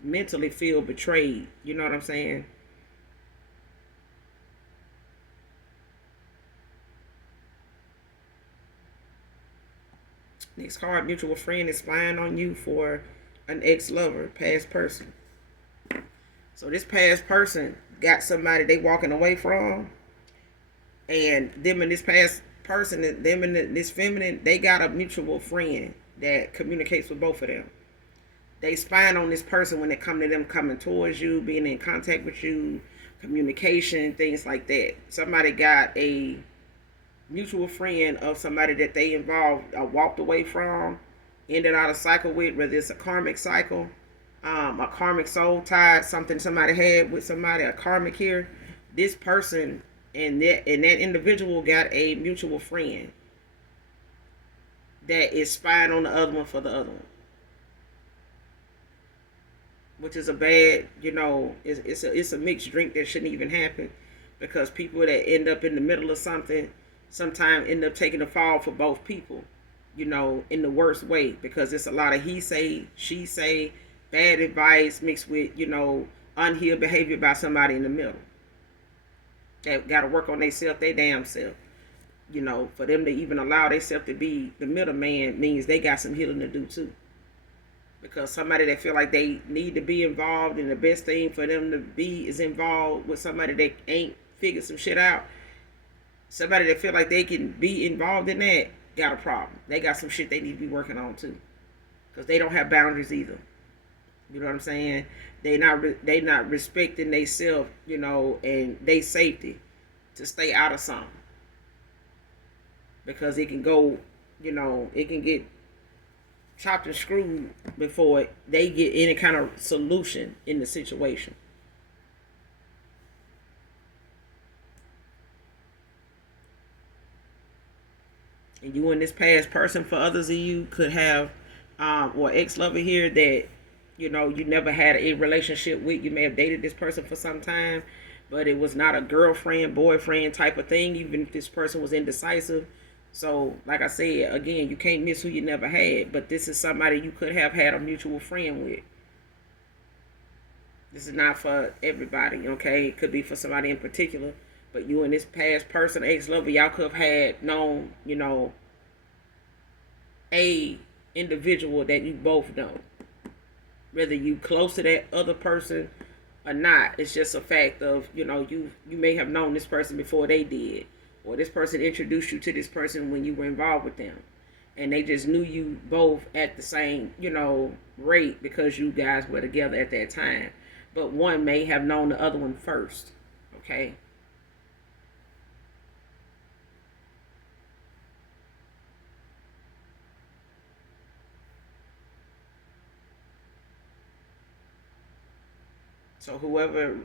mentally feel betrayed. You know what I'm saying? Next card, mutual friend is spying on you for an ex-lover, past person. So this past person got somebody they walking away from, and them and this past person, them and this feminine, they got a mutual friend that communicates with both of them. They spying on this person when it come to them coming towards you, being in contact with you, communication, things like that. Somebody got a mutual friend of somebody that they involved, walked away from, ended out a cycle with, whether it's a karmic cycle, a karmic soul tie, something somebody had with somebody, a karmic here. This person and that individual got a mutual friend that is spying on the other one for the other one, which is a bad, it's a mixed drink that shouldn't even happen, because people that end up in the middle of something sometimes end up taking the fall for both people, in the worst way, because it's a lot of he say, she say, bad advice mixed with, unhealed behavior by somebody in the middle that got to work on themselves, their damn self. For them to even allow themselves to be the middleman means they got some healing to do too. Because somebody that feel like they need to be involved, and the best thing for them to be is involved with somebody that ain't figured some shit out. Somebody that feel like they can be involved in that got a problem. They got some shit they need to be working on too, because they don't have boundaries either. You know what I'm saying? They not respecting themselves, and they safety to stay out of something, because it can go, it can get chopped and screwed before they get any kind of solution in the situation. And you and this past person, for others of you, could have or ex-lover here that you never had a relationship with. You may have dated this person for some time, but it was not a girlfriend boyfriend type of thing, even if this person was indecisive. So like I said, again, you can't miss who you never had, but this is somebody you could have had a mutual friend with. This is not for everybody, okay? It could be for somebody in particular. But you and this past person, ex-lover, y'all could have had known, a individual that you both know. Whether you close to that other person or not, it's just a fact of, you may have known this person before they did. Or this person introduced you to this person when you were involved with them. And they just knew you both at the same, rate because you guys were together at that time. But one may have known the other one first. Okay? So whoever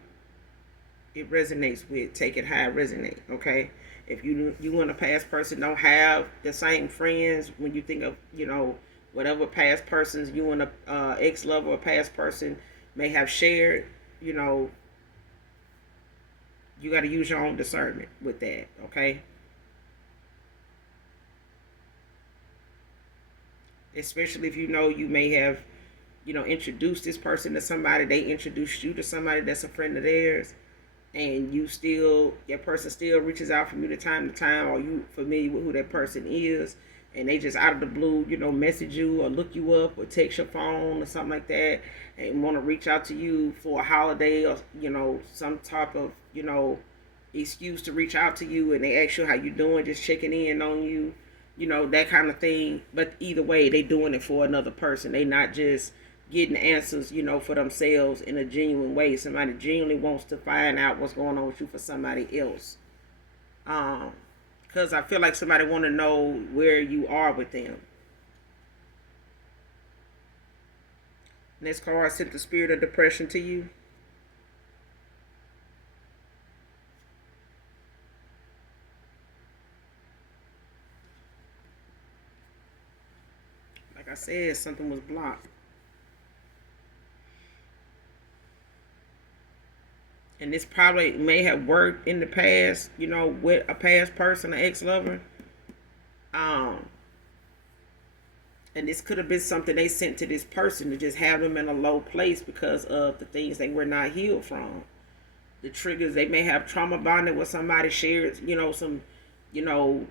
it resonates with, take it how it resonates, okay? If you and a past person don't have the same friends, when you think of, whatever past persons you and a ex-lover or past person may have shared, you know, you got to use your own discernment with that, okay? Especially if you may have, introduced this person to somebody, they introduced you to somebody that's a friend of theirs, and that person still reaches out from you to time, or you familiar with who that person is, and they just out of the blue, message you or look you up or text your phone or something like that, and want to reach out to you for a holiday or, some type of, excuse to reach out to you, and they ask you how you doing, just checking in on you, that kind of thing. But either way, they doing it for another person. They not just getting answers, for themselves in a genuine way. Somebody genuinely wants to find out what's going on with you for somebody else. Because I feel like somebody want to know where you are with them. Next card sent the spirit of depression to you. Like I said, something was blocked. And this probably may have worked in the past, with a past person, an ex-lover. And this could have been something they sent to this person to just have them in a low place because of the things they were not healed from. The triggers, they may have trauma bonded with somebody, shared, some, you know,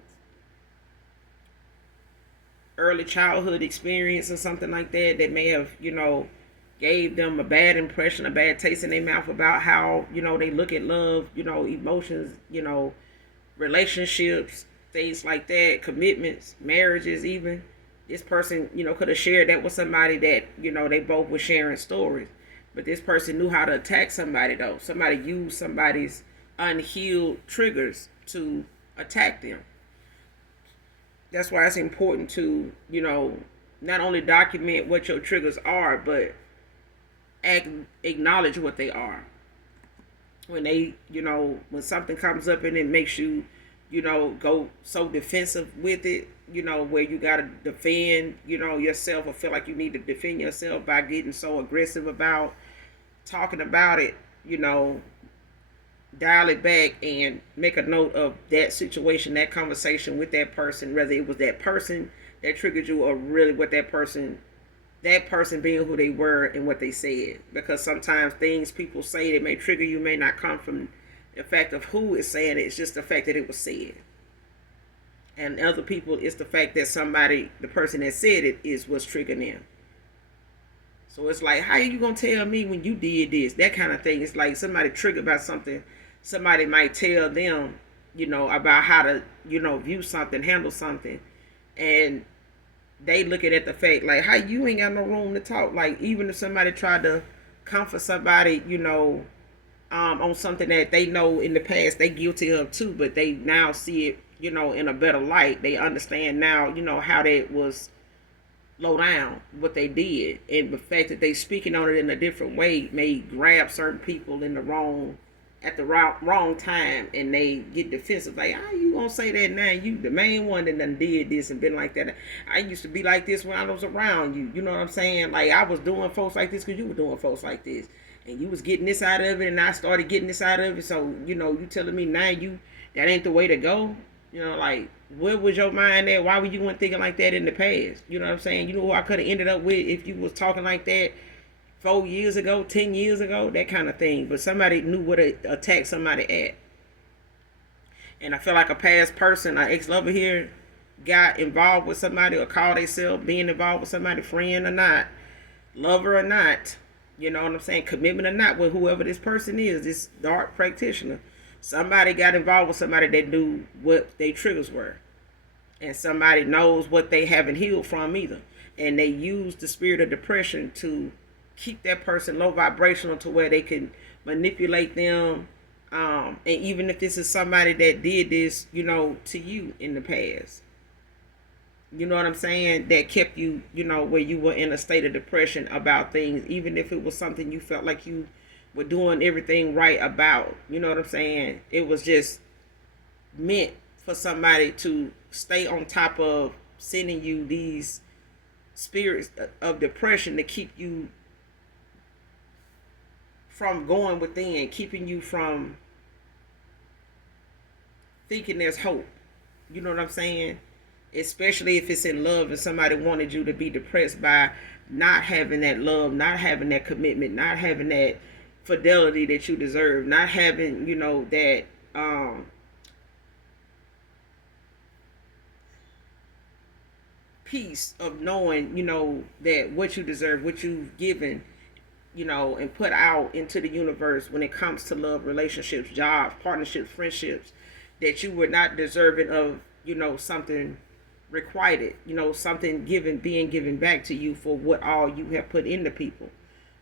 early childhood experience or something like that that may have, gave them a bad impression, a bad taste in their mouth about how, they look at love, emotions, relationships, things like that, commitments, marriages even. This person, could have shared that with somebody that, they both were sharing stories. But this person knew how to attack somebody though. Somebody used somebody's unhealed triggers to attack them. That's why it's important to, not only document what your triggers are, but acknowledge what they are. When they, when something comes up and it makes you, go so defensive with it, where you got to defend, yourself, or feel like you need to defend yourself by getting so aggressive about talking about it, dial it back and make a note of that situation, that conversation with that person, whether it was that person that triggered you or really what that person being who they were and what they said. Because sometimes things people say that may trigger you may not come from the fact of who is saying it. It's just the fact that it was said. And other people, it's the fact that the person that said it is what's triggering them. So it's like, how are you going to tell me when you did this? That kind of thing. It's like somebody triggered by something. Somebody might tell them, about how to, view something, handle something. And they looking at the fact, like, how you ain't got no room to talk. Like, even if somebody tried to comfort somebody, on something that they know in the past they guilty of too, but they now see it, in a better light. They understand now, how that was low down, what they did. And the fact that they speaking on it in a different way may grab certain people in the wrong at the wrong time, and they get defensive. Like, how you gonna say that now? You the main one that done did this and been like that. I used to be like this when I was around you. You know what I'm saying? Like, I was doing folks like this because you were doing folks like this, and you was getting this out of it, and I started getting this out of it. So, you telling me now that ain't the way to go? Like, where was your mind at? Why were you thinking like that in the past? You know what I'm saying? You know who I could have ended up with if you was talking like that 4 years ago, 10 years ago, that kind of thing. But somebody knew where to attack somebody at. And I feel like a past person, an ex-lover here, got involved with somebody or called themselves being involved with somebody, friend or not, lover or not, you know what I'm saying, commitment or not, with whoever this person is, this dark practitioner. Somebody got involved with somebody that knew what their triggers were. And somebody knows what they haven't healed from either. And they use the spirit of depression to keep that person low vibrational to where they can manipulate them. And even if this is somebody that did this, you know, to you in the past, you know what I'm saying, that kept you, you know, where you were in a state of depression about things, even if it was something you felt like you were doing everything right about, you know what I'm saying, it was just meant for somebody to stay on top of sending you these spirits of depression to keep you from going within, keeping you from thinking there's hope. You know what I'm saying? Especially if it's in love and somebody wanted you to be depressed by not having that love, not having that commitment, not having that fidelity that you deserve, not having, you know, that peace of knowing, you know, that what you deserve, what you've given, you know, and put out into the universe when it comes to love, relationships, jobs, partnerships, friendships, that you were not deserving of, you know, something requited, you know, something given, being given back to you for what all you have put into people.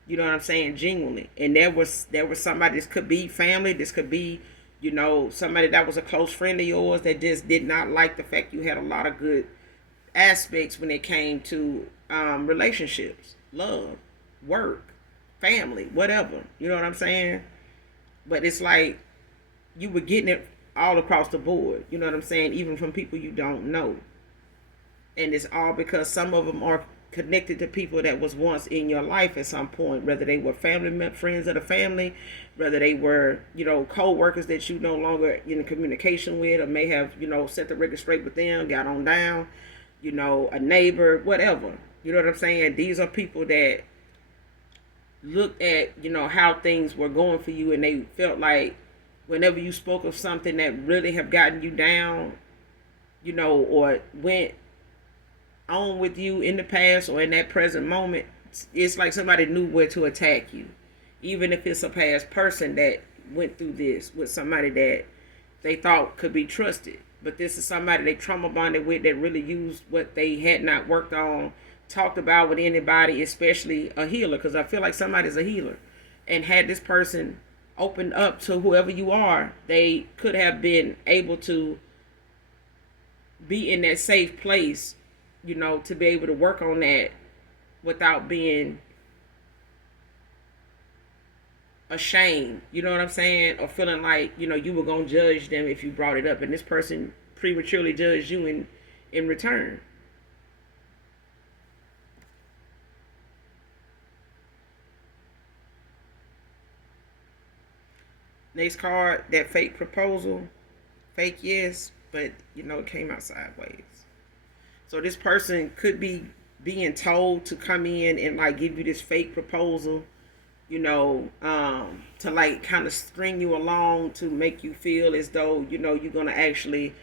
You know what I'm saying? Genuinely. And there was somebody, this could be family, this could be, you know, somebody that was a close friend of yours that just did not like the fact you had a lot of good aspects when it came to relationships, love, work, family, whatever. You know what I'm saying? But it's like you were getting it all across the board. You know what I'm saying? Even from people you don't know. And it's all because some of them are connected to people that was once in your life at some point, whether they were family friends of the family, whether they were, you know, co-workers that you no longer in communication with, or may have, you know, set the record straight with them, got on down, you know, a neighbor, whatever. You know what I'm saying? These are people that looked at, you know, how things were going for you, and they felt like whenever you spoke of something that really have gotten you down, you know, or went on with you in the past or in that present moment, it's like somebody knew where to attack you. Even if it's a past person that went through this with somebody that they thought could be trusted. But this is somebody they trauma bonded with that really used what they had not worked on, talked about with anybody, especially a healer. Because I feel like somebody's a healer. And had this person opened up to whoever you are, they could have been able to be in that safe place, you know, to be able to work on that without being ashamed, you know what I'm saying, or feeling like, you know, you were gonna judge them if you brought it up, and this person prematurely judged you in return. Next card, that fake proposal, fake yes, but you know it came out sideways. So this person could be being told to come in and like give you this fake proposal, you know, to like kind of string you along to make you feel as though, you know, you're gonna actually,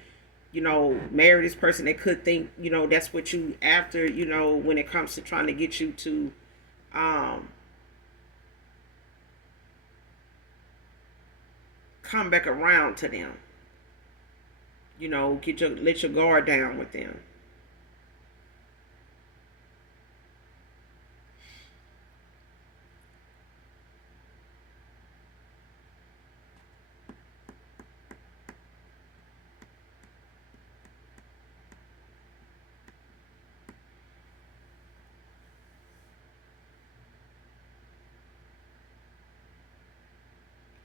you know, marry this person. They could think, you know, that's what you after, you know, when it comes to trying to get you to um come back around to them. You know, let your guard down with them.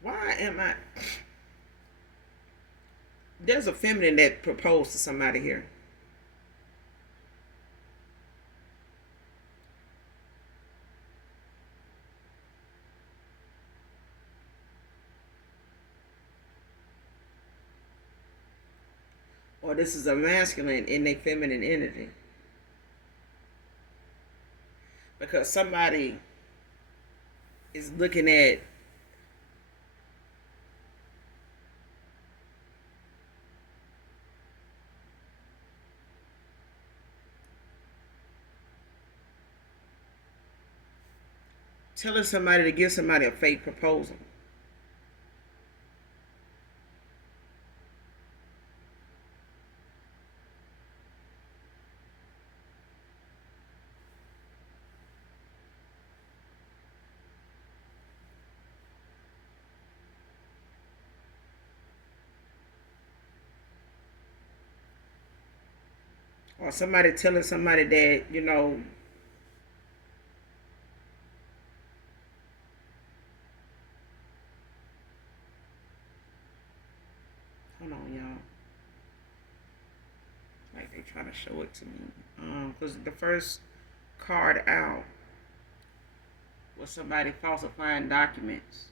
Why am I there's a feminine that proposed to somebody here. Or this is a masculine in their feminine energy. Because somebody is looking at telling somebody to give somebody a fake proposal. Or somebody telling somebody that, hold on, y'all. Like they trying to show it to me. Because the first card out was somebody falsifying documents.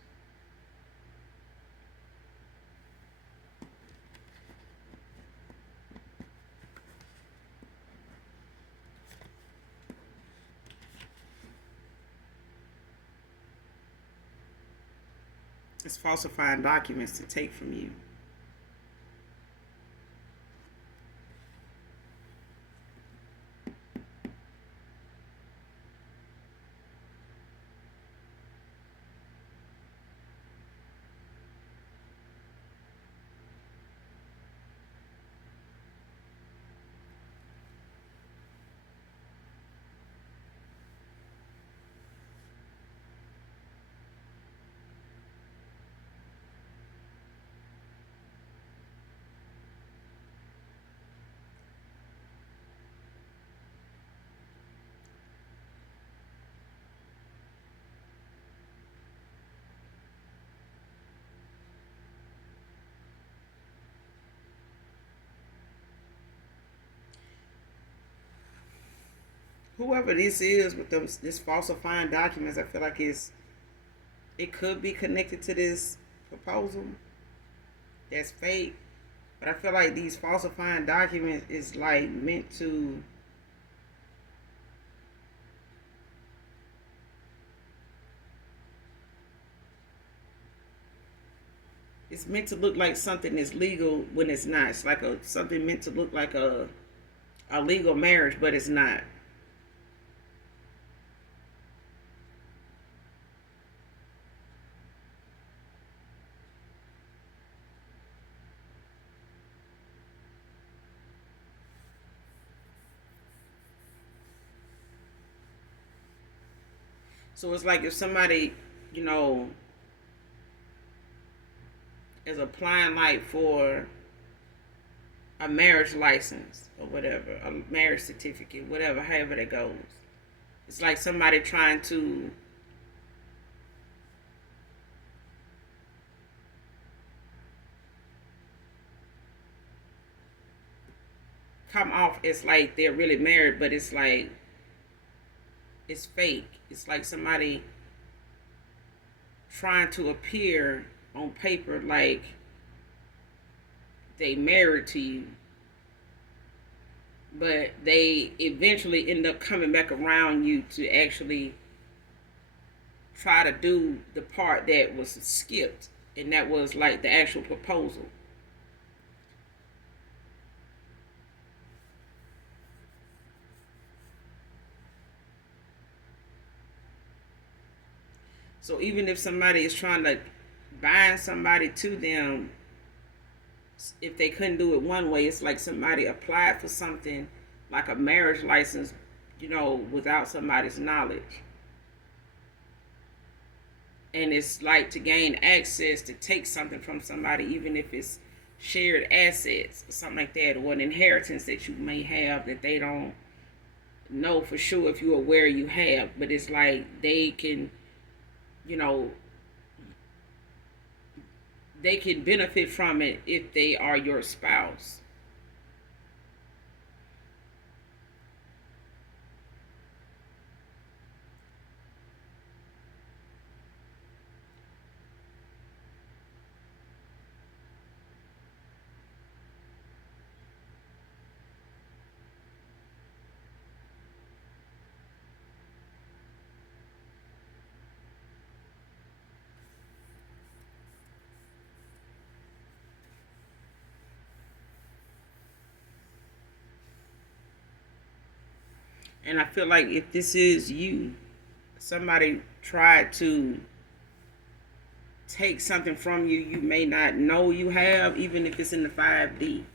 It's falsifying documents to take from you. Whoever this is with them, this falsifying documents, I feel like it could be connected to this proposal that's fake. But I feel like these falsifying documents is like meant to it's meant to look like something is legal when it's not. It's like something meant to look like a legal marriage, but it's not. So it's like if somebody, you know, is applying like for a marriage license or whatever, a marriage certificate, whatever, however that goes. It's like somebody trying to come off as like they're really married, but it's like it's fake. It's like somebody trying to appear on paper like they married to you, but they eventually end up coming back around you to actually try to do the part that was skipped, and that was like the actual proposal. So even if somebody is trying to bind somebody to them, if they couldn't do it one way, it's like somebody applied for something like a marriage license, without somebody's knowledge. And it's like to gain access to take something from somebody, even if it's shared assets or something like that, or an inheritance that you may have that they don't know for sure if you're aware you have. But it's like you know, they can benefit from it if they are your spouse. And I feel like if this is you, somebody tried to take something from you you may not know you have, even if it's in the 5D.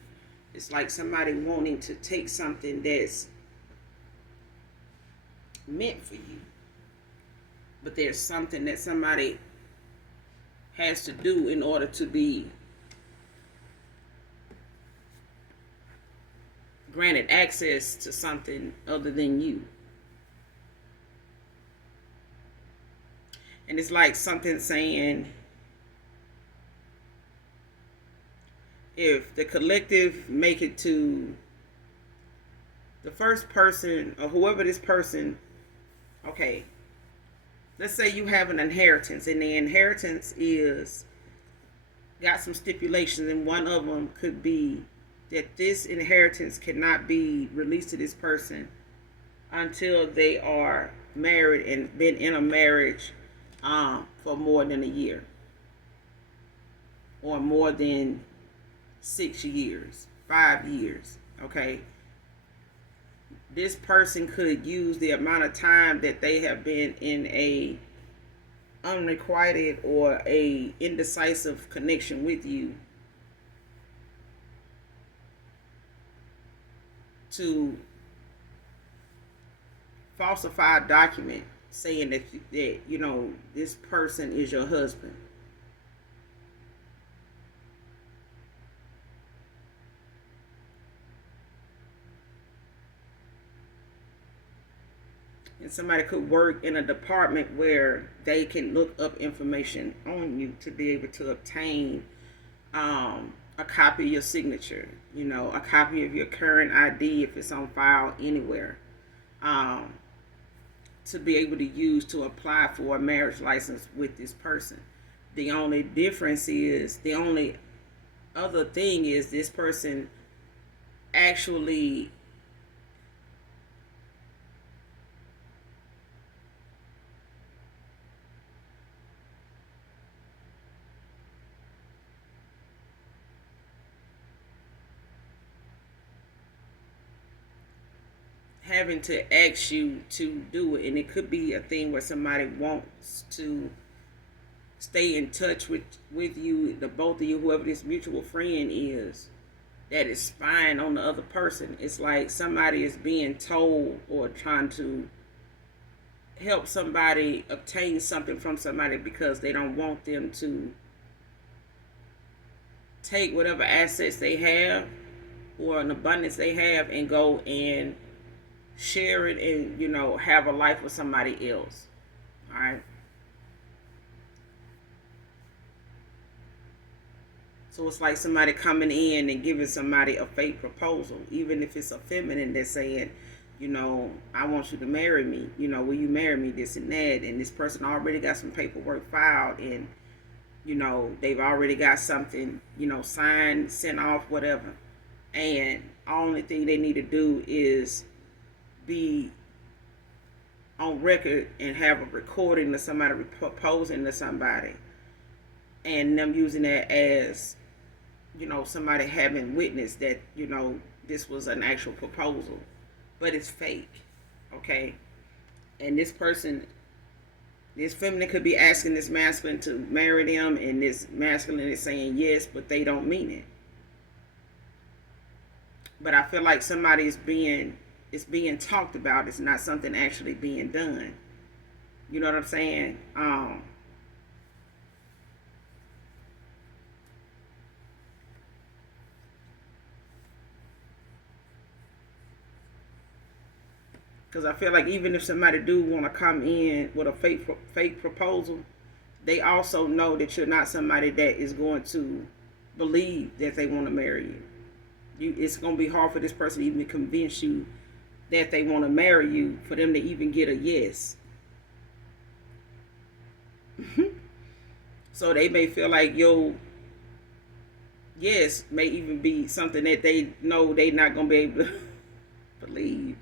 It's like somebody wanting to take something that's meant for you. But there's something that somebody has to do in order to be granted access to something other than you. And it's like something saying, if the collective make it to the first person or whoever this person, okay, let's say you have an inheritance and the inheritance is got some stipulations, and one of them could be that this inheritance cannot be released to this person until they are married and been in a marriage for more than a year or more than 6 years, 5 years. Okay, this person could use the amount of time that they have been in a unrequited or a indecisive connection with you to falsify a document saying that this person is your husband. And somebody could work in a department where they can look up information on you to be able to obtain a copy of your signature, a copy of your current ID if it's on file anywhere, to be able to use to apply for a marriage license with this person. The only difference is, the only other thing is, this person actually having to ask you to do it. And it could be a thing where somebody wants to stay in touch with you, the both of you, whoever this mutual friend is that is spying on the other person. It's like somebody is being told or trying to help somebody obtain something from somebody because they don't want them to take whatever assets they have or an abundance they have and go and share it and have a life with somebody else. All right, so it's like somebody coming in and giving somebody a fake proposal, even if it's a feminine that's saying, I want you to marry me, will you marry me, this and that. And this person already got some paperwork filed, and they've already got something signed, sent off, whatever. And only thing they need to do is be on record and have a recording of somebody proposing to somebody, and them using that as somebody having witnessed that this was an actual proposal, but it's fake. Okay, and this feminine could be asking this masculine to marry them, and this masculine is saying yes, but they don't mean it. But I feel like somebody is being talked about. It's not something actually being done. You know what I'm saying? Because I feel like even if somebody do want to come in with a fake proposal, they also know that you're not somebody that is going to believe that they want to marry you. It's going to be hard for this person to even convince you that they want to marry you, for them to even get a yes. So they may feel like your yes may even be something that they know they not going to be able to believe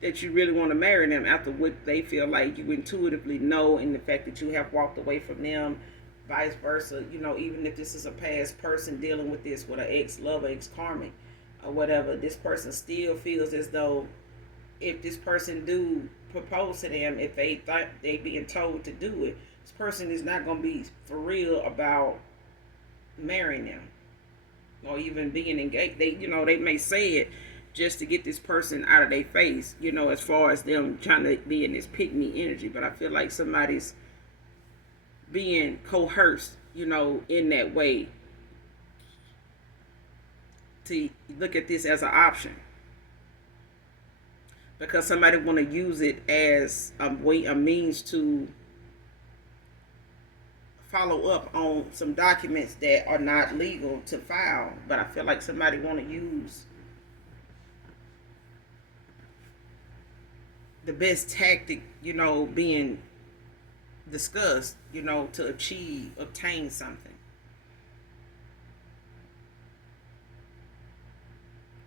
that you really want to marry them, after what they feel like you intuitively know, and the fact that you have walked away from them, vice versa. Even if this is a past person dealing with this with an ex-lover, ex-karmic, or whatever, this person still feels as though if this person do propose to them, if they thought they being told to do it, this person is not gonna be for real about marrying them or even being engaged. They, they may say it just to get this person out of their face, as far as them trying to be in this pick me energy. But I feel like somebody's being coerced, in that way to look at this as an option. Because somebody want to use it as a means to follow up on some documents that are not legal to file. But I feel like somebody want to use the best tactic, being discussed, to obtain something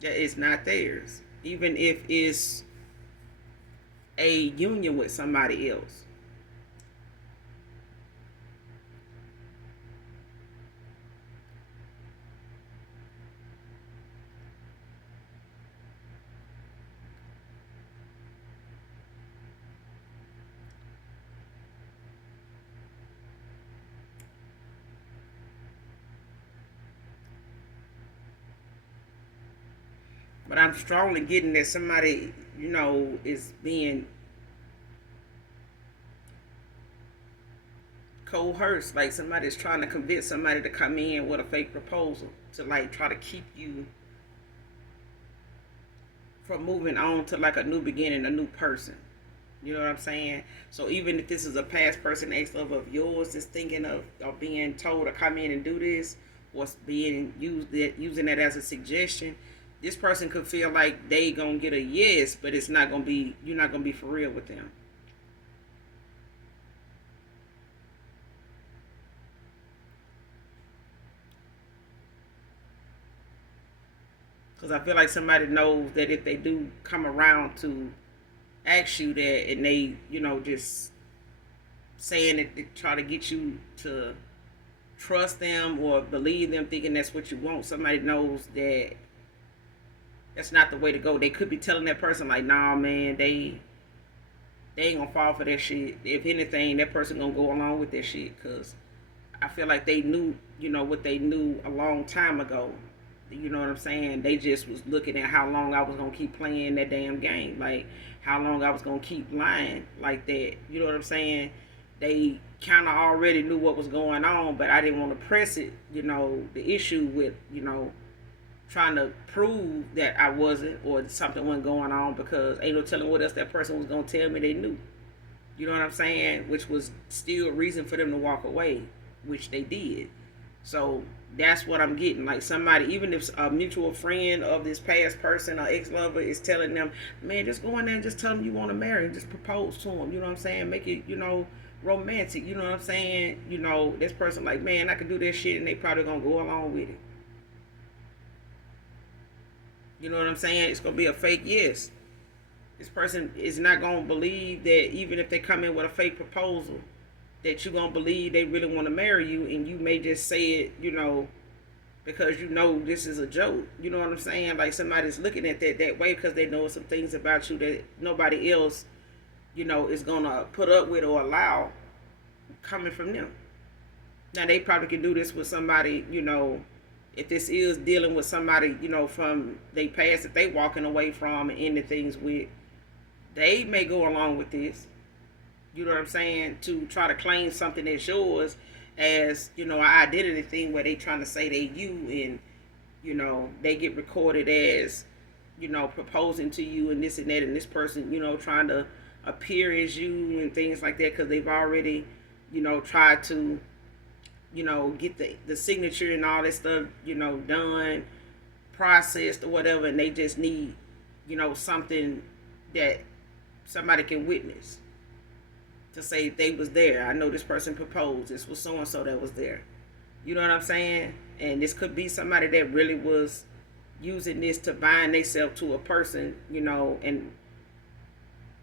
that is not theirs, even if it's a union with somebody else. But I'm strongly getting that somebody, is being coerced. Like somebody's trying to convince somebody to come in with a fake proposal to like try to keep you from moving on to like a new beginning, a new person. You know what I'm saying? So even if this is a past person, ex-lover of yours, is thinking of being told to come in and do this, or being using that as a suggestion, this person could feel like they gonna get a yes, but it's not gonna be. You're not gonna be for real with them. Because I feel like somebody knows that if they do come around to ask you that, and they, just saying it to try to get you to trust them or believe them, thinking that's what you want, somebody knows that that's not the way to go. They could be telling that person like, nah, man, they ain't gonna fall for that shit. If anything, that person gonna go along with that shit, because I feel like they knew, what they knew a long time ago. You know what I'm saying? They just was looking at how long I was gonna keep playing that damn game, like how long I was gonna keep lying like that. You know what I'm saying? They kind of already knew what was going on, but I didn't want to press it. The issue with trying to prove that I wasn't or something wasn't going on, because ain't no telling what else that person was gonna tell me they knew. You know what I'm saying? Which was still a reason for them to walk away, which they did. So that's what I'm getting. Like somebody, even if a mutual friend of this past person or ex-lover is telling them, man, just go in there and just tell them you want to marry and just propose to them. You know what I'm saying? Make it, romantic. You know what I'm saying? This person like, man, I could do this shit, and they probably gonna go along with it. You know what I'm saying? It's gonna be a fake yes. This person is not gonna believe that even if they come in with a fake proposal, that you're gonna believe they really want to marry you, and you may just say it, because this is a joke. You know what I'm saying? Like somebody's looking at that way because they know some things about you that nobody else, is gonna put up with or allow coming from them. Now they probably can do this with somebody, if this is dealing with somebody, from they past that they walking away from and ending things with, they may go along with this. You know what I'm saying? To try to claim something that's yours as, an identity thing where they trying to say they you, and, they get recorded as, proposing to you and this and that, and this person, trying to appear as you and things like that, because they've already, tried to, get the signature and all that stuff, done, processed or whatever, and they just need, something that somebody can witness to say they was there. I know this person proposed. This was so and so that was there. You know what I'm saying? And this could be somebody that really was using this to bind themselves to a person, and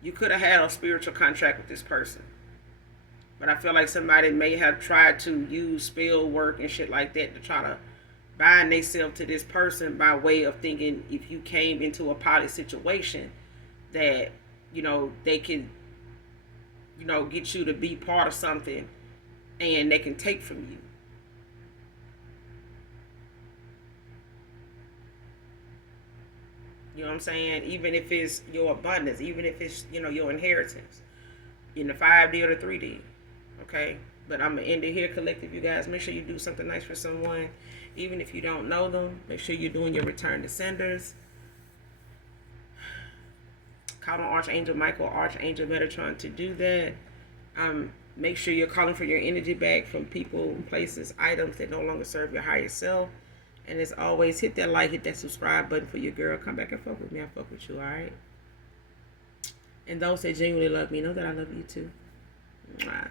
you could have had a spiritual contract with this person. But I feel like somebody may have tried to use spell work and shit like that to try to bind themselves to this person by way of thinking if you came into a poly situation that, they can, get you to be part of something and they can take from you. You know what I'm saying? Even if it's your abundance, even if it's, your inheritance in the 5D or the 3D. Okay? But I'm going to end it here, collective, you guys. Make sure you do something nice for someone. Even if you don't know them, make sure you're doing your return to senders. Call on Archangel Michael, Archangel Metatron to do that. Make sure you're calling for your energy back from people, places, items that no longer serve your higher self. And as always, hit that like, hit that subscribe button for your girl. Come back and fuck with me. I fuck with you, alright? And those that genuinely love me, know that I love you too. Bye.